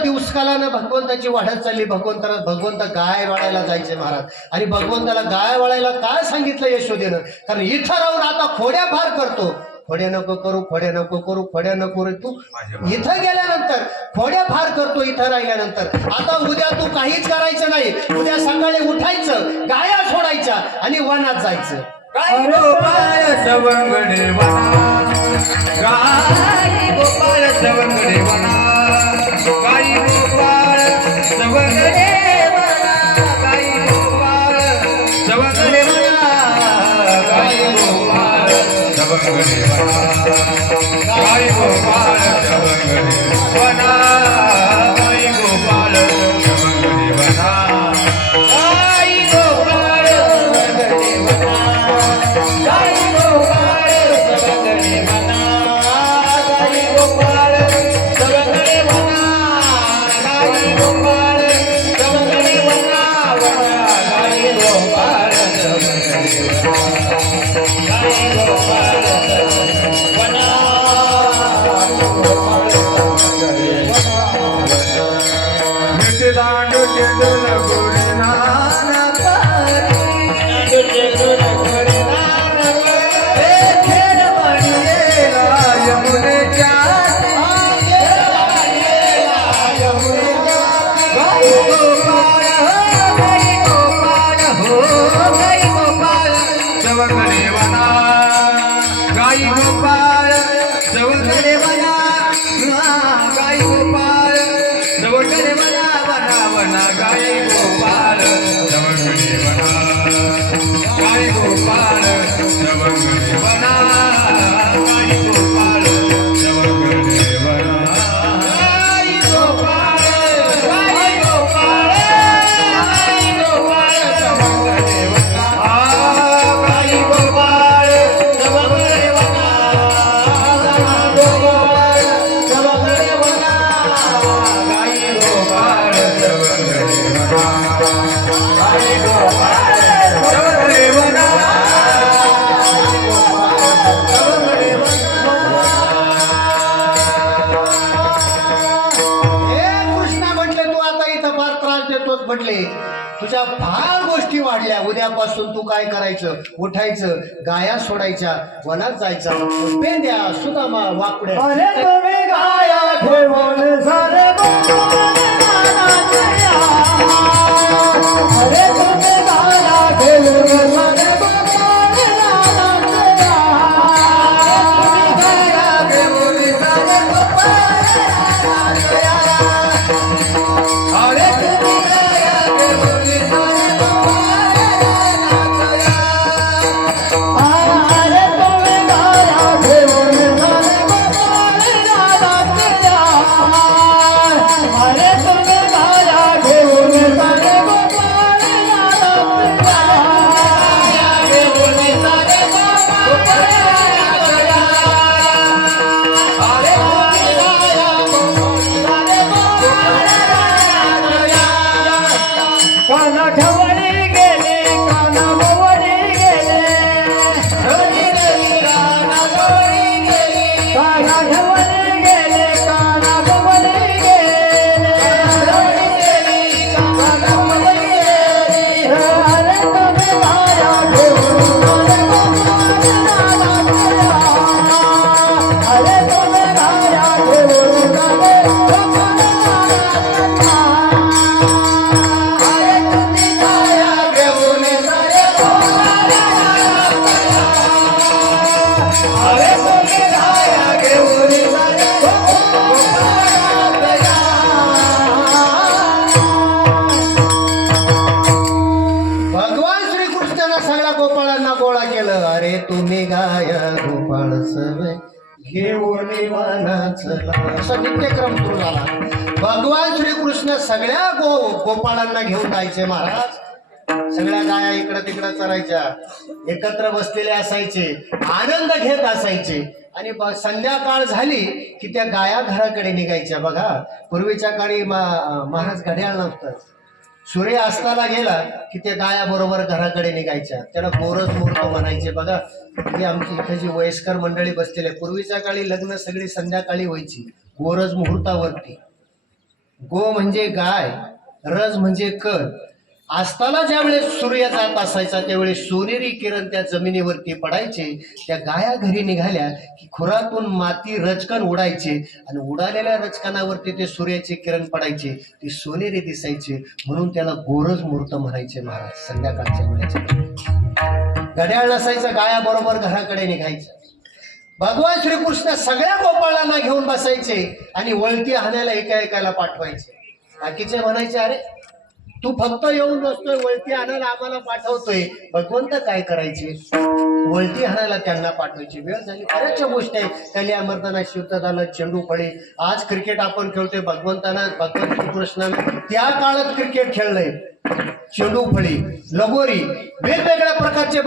दिवसकालानं भगवंताची वाढत चालली. भगवंत गाय वाळायला जायचे महाराज. आणि भगवंताला गाय वाळायला काय सांगितलं यशोदेनं? कारण इथं राहून आता खोड्या फार करतो. खोड्या नको करू, खोड्या नको करू, खोड्या नको रे. तू इथं गेल्यानंतर खोड्या फार करतो. इथं राहिल्यानंतर आता उद्या तू काहीच करायचं नाही. उद्या सकाळी उठायचं, गाया सोडायच्या आणि वनात जायचं. गाय गोपाळ सवंगडे वना, गाय गोपाळ सवंगडे वना, गाय गोपाळ सवंगडे वना, गाय गोपाळ सवंगडे वना, गाय गोपाळ सवंगडे वना, गाय गोपाळ सवंगडे वना, गाय गोपाळ सवंगडे वना, गाय गोपाळ म्हटले तुझ्या फार गोष्टी वाढल्या. उद्यापासून तू काय करायचं, उठायचं, गाया सोडायच्या, वनात जायचं, पेंड्या सुदामा वाकड्या. अरे तुम्ही गाया ठेवून सारे गोपाळ नानाच्या. अरे तुम्ही गाया ठेवून सारे गोपाळ नानाच्या. तुम्ही गाया ठेवून सारे गोपाळ नानाच्या. अरे तुम्ही गाया ठेवून सारे गोपाळ नानाच्या. अरे तुम्ही गाया ठेवून सारे गोपाळ नानाच्या. अरे तुम्ही गाया ठेवून सारे गोपाळ नानाच्या. ठेवून सारे गोपाळ नानाच्या. अरे तुम्ही गाया ठेवून सारे गोपाळ नानाच्या. काना ठवळी गेले, काना भवळी गेले. रवी रवी काना भवळी गेले. काना ठवळी गेले, काना भवळी गेले. रवी रवी काना भवळी गेले. अरे तुम्ही गाया ठेवून सारे गोपाळ नानाच्या. अरे तुम्ही गाया ठेवून सारे गोपाळ नानाच्या. अरे तुम्ही गाया ठेवून सारे गोपाळ नानाच्या. अरे तुम्ही गाया ठेवून सारे गोपाळ नानाच्या. भगवान श्रीकृष्णानं सगळ्या गोपाळांना गोळा केलं. अरे तुम्ही गाया गोपाळ सवे घेऊन वनाचला. असा नित्यक्रम सुरू झाला. भगवान श्रीकृष्ण सगळ्या गोपाळांना घेऊन जायचे महाराज. सगळ्या गाया इकडं तिकडं चरायच्या, एकत्र बसलेले असायचे, आनंद घेत असायचे. आणि संध्याकाळ झाली की त्या गाया घराकडे निघायच्या. बघा पूर्वीच्या काळी महाराज घड्याळ नव्हतं. सूर्य अस्ताला गेला की त्या गाया बरोबर घराकडे निघायच्या. त्याला गोरज मुहूर्त म्हणायचे. बघा ही आमची इथे जी वयस्कर मंडळी बसलेली आहे, पूर्वीच्या काळी लग्न सगळी संध्याकाळी व्हायची गोरज मुहूर्तावरती. गो म्हणजे गाय, रज म्हणजे कर. अस्ताला ज्या वेळेस सूर्य जात असायचा त्यावेळेस सोनेरी किरण त्या जमिनीवरती पडायचे. त्या गाया घरी निघाल्या की खुरातून माती रचकन उडायचे आणि उडालेल्या रचकनावरती ते सूर्याचे किरण पडायचे, ते सोनेरी दिसायचे. म्हणून त्याला गोरज मुहूर्त म्हणायचे महाराज. संध्याकाळच्या वेळेस घड्याळ नसायचं, गाया बरोबर घराकडे निघायचं. भगवान श्रीकृष्ण सगळ्या गोपाळांना घेऊन बसायचे आणि वळती हाणायला एका पाठवायचे. बाकीचे म्हणायचे अरे तू फक्त येऊन बसतोय, वळती आणायला आम्हाला पाठवतोय. भगवंत काय करायचे, वळती हाणायला त्यांना पाठवायची. वेळ झाली, बऱ्याचशा गोष्टी आहेत. कल्या मर्दाना शिवतदाला चेंडू फळे. आज क्रिकेट आपण खेळतोय, भगवंत श्रीकृष्णानं त्या काळात क्रिकेट खेळलंय. चेंडू फळी, लगोरी, वेगवेगळ्या प्रकारचे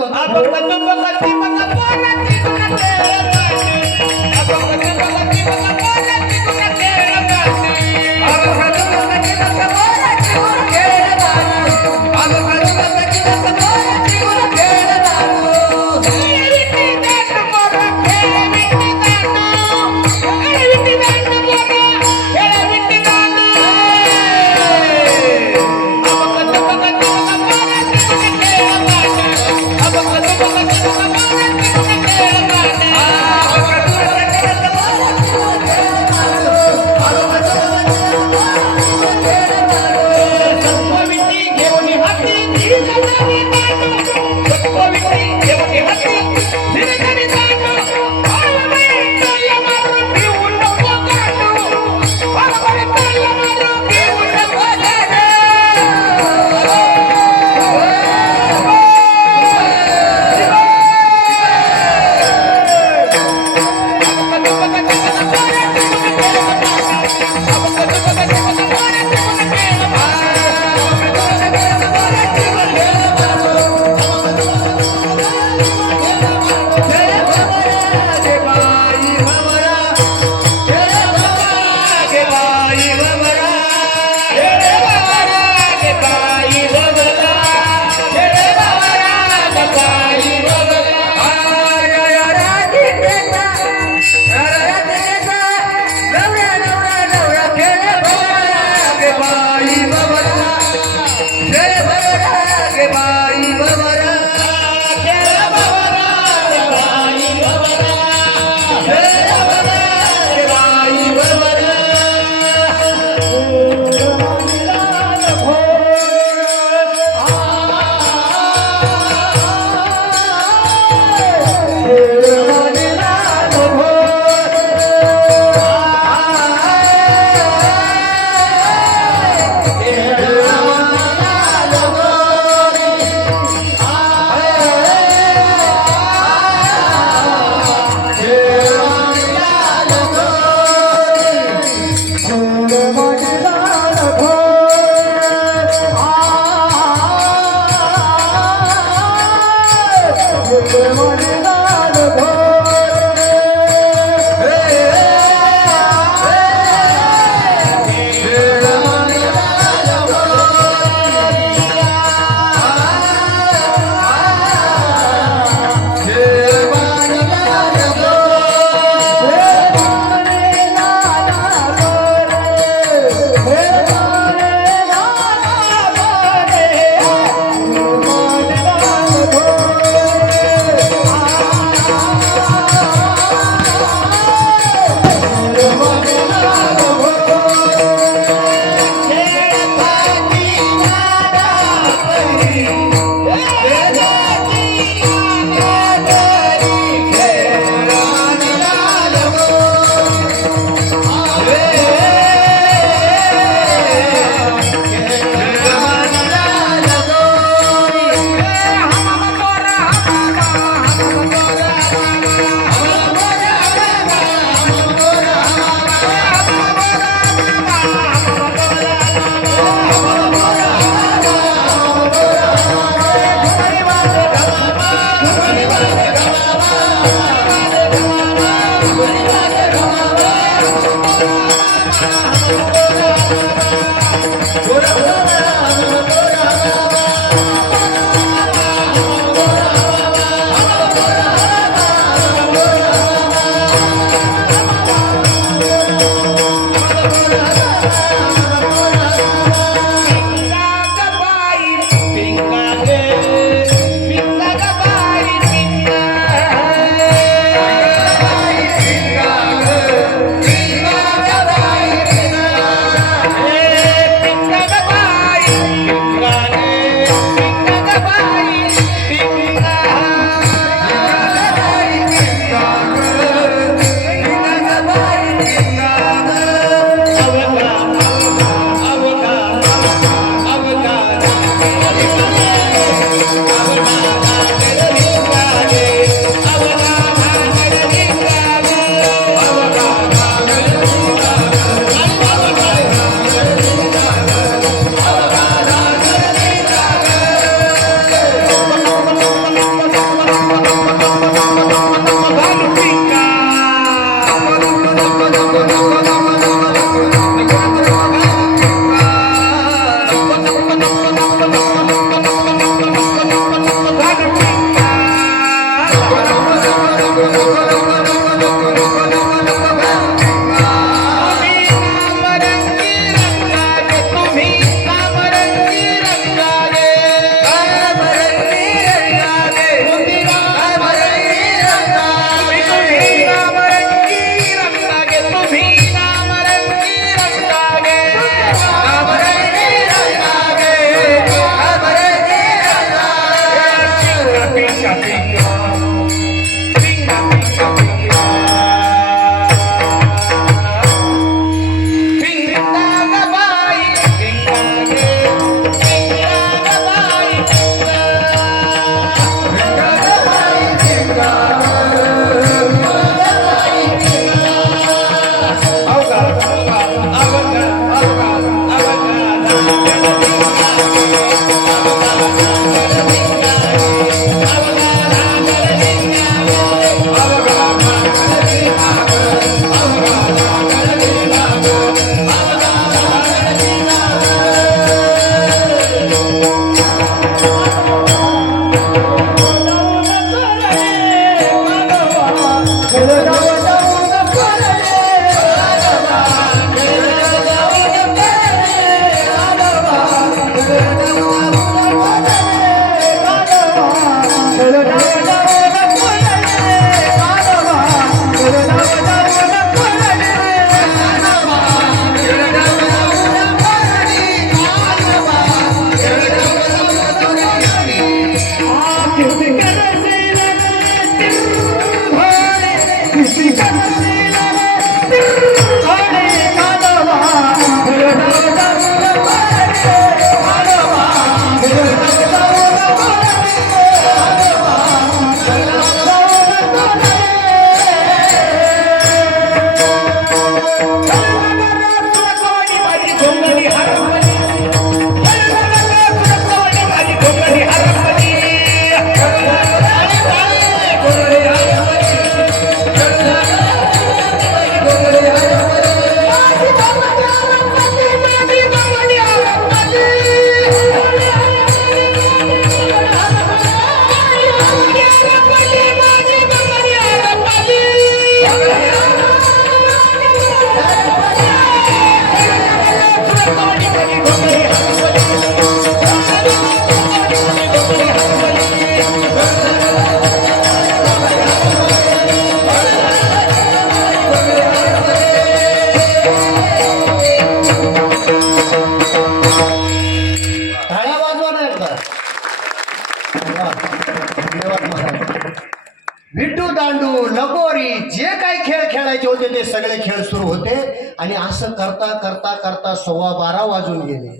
विट्टू दांडू लगोरी जे काही खेळ खेळायचे होते ते सगळे खेळ सुरू होते आणि असं करता करता करता 12:15 वाजून गेले.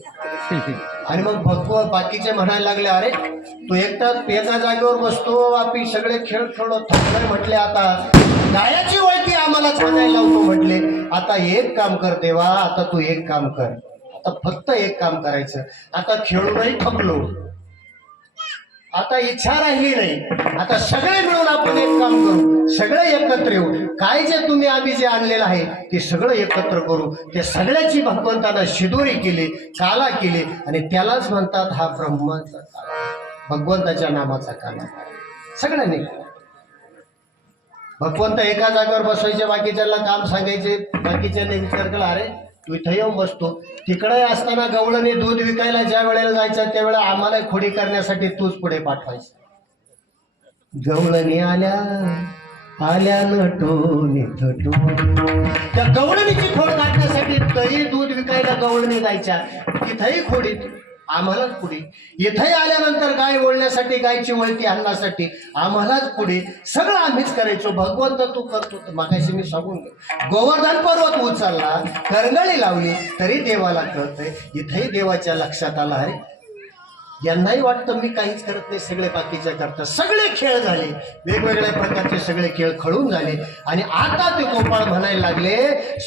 आणि मग भगव बाकीचे म्हणायला लागले, अरे तू एकटाच एका जागेवर बसतो, आपण सगळे खेळ खेळलो थकले. म्हटले आता गायाची वळती आम्हाला सांगायला लावतो. म्हटले आता एक काम कर देवा, आता तू एक काम कर, आता फक्त एक काम करायचं. आता खेळूनही थकलो, आता इच्छा राहिली नाही. आता सगळे मिळून आपण एक काम करू, सगळे एकत्र येऊ. काय जे तुम्ही आम्ही जे आणलेलं आहे ते सगळं एकत्र करू. ते सगळ्याची भगवंतानं शिदोरी केली, काला केली आणि त्यालाच म्हणतात हा ब्रह्माचा काला, भगवंताच्या नामाचा काला. सगळ्यांनी भगवंत एका जागेवर बसवायचे, बाकीच्याला काम सांगायचे. बाकीच्याने विचार केला, अरे तू इथं येऊन बसतो, तिकडे असताना गवळणी दूध विकायला ज्या वेळेला जायचं त्यावेळेला आम्हाला खोडी करण्यासाठी तूच पुढे पाठवायचं. गवळणी आल्या नटून त्या गवळणीची खोड काढण्यासाठी तरी दूध विकायला गवळणी जायच्या, तिथंही खोडी आम्हालाच पुढे. इथंही आल्यानंतर गाय ओढण्यासाठी, गायची वळती आणण्यासाठी आम्हालाच पुढे. सगळं आम्हीच करायचो. भगवंत तू करतो. मागाशी मी सांगून घे, गोवर्धन पर्वत उचलला, करंगळी लावली तरी देवाला कळतंय. इथंही देवाच्या लक्षात आला, अरे यांनाही वाटतं मी काहीच करत नाही, सगळे बाकीचे करतात. सगळे खेळ झाले, वेगवेगळ्या प्रकारचे सगळे खेळ खळून झाले. आणि आता ते गोपाळ म्हणायला लागले,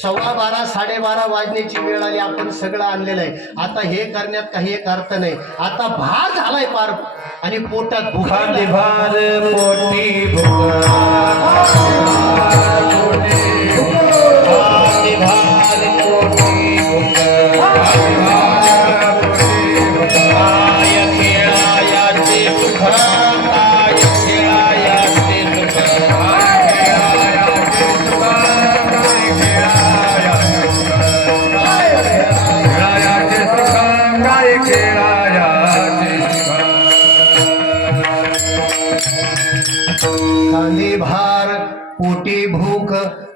12:15 12:30 वाजण्याची वेळ आली, आपण सगळं आणलेलं आहे, आता हे करण्यात काही एक अर्थ नाही. आता भार झालाय पार आणि पोटात खांदे भूक. भार पोटी भुका, खांदे भार पोटी भुका, काय खेळायाचे सुख, काय खेळायाचे सुख, खेळायाचे सुख, खेळायाचे सुख, काय खेळायाचे सुख. खांदे भार पोटी भूक.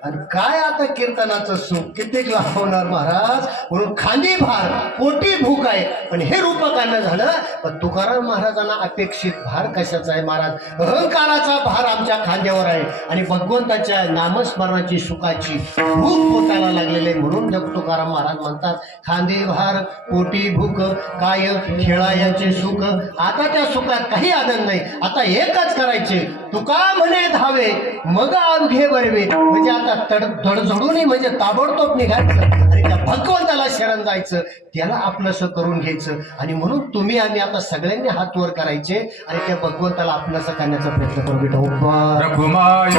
आणि काय आता कीर्तनाचं सुख कित्येक लावणार महाराज. म्हणून खांदी भार पोटी भूक आहे. पण हे रूपकानं झालं. पण तुकाराम महाराजांना अपेक्षित भार कशाचा आहे महाराज? अहंकाराचा भार आमच्या खांद्यावर आहे आणि भगवंताच्या नामस्मरणाची सुखाची भूक पोटाला लागलेले. म्हणून जग तुकाराम महाराज म्हणतात, खांदी भार पोटी भूक, काय खेळायचे सुख. आता त्या सुखात काही आनंद नाही. आता एकच करायचे, तुका म्हणे धावे मग अवघे बरवे. म्हणजे आता तडजोडूनही म्हणजे ताबडतोब निघायचं आणि त्या भगवंताला शरण जायचं, त्याला आपलंसं करून घ्यायचं. आणि म्हणून तुम्ही आम्ही आता सगळ्यांनी हात वर करायचे आणि त्या भगवंताला आपलंसं करण्याचा प्रयत्न करू. विठोबा रघुमाई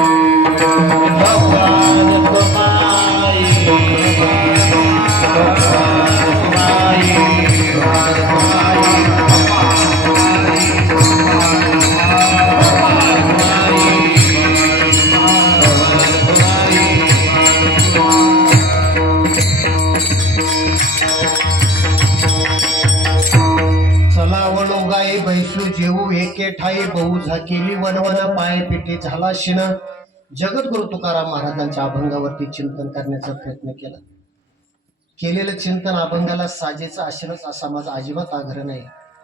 गाई बैसू जेऊ एके ठाई, बहु झाकेली वनवन पाय पिठे झाला शिन. जगद्गुरु तुकाराम महाराजांच्या अभंगावरती चिंतन करण्याचा प्रयत्न केला. केलेलं चिंतन अभंगाला साजेचं असेलच असा माझा अजिबात आग्रह नाही.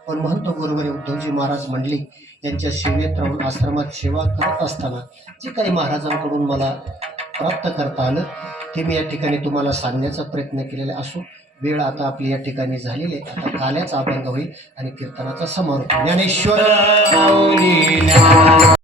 पण म्हणतो गुरुवारी उद्धवजी महाराज मंडळी यांच्या सेवेत राहून आश्रमात सेवा करत असताना जे काही महाराजांकडून मला प्राप्त करता आलं ते मी या ठिकाणी तुम्हाला सांगण्याचा प्रयत्न केलेला असो. वेळ आता आपली या ठिकाणी झालेली आहे. आता काल्याचा अभंग होईल आणि कीर्तनाचा समारोप. ज्ञानेश्वर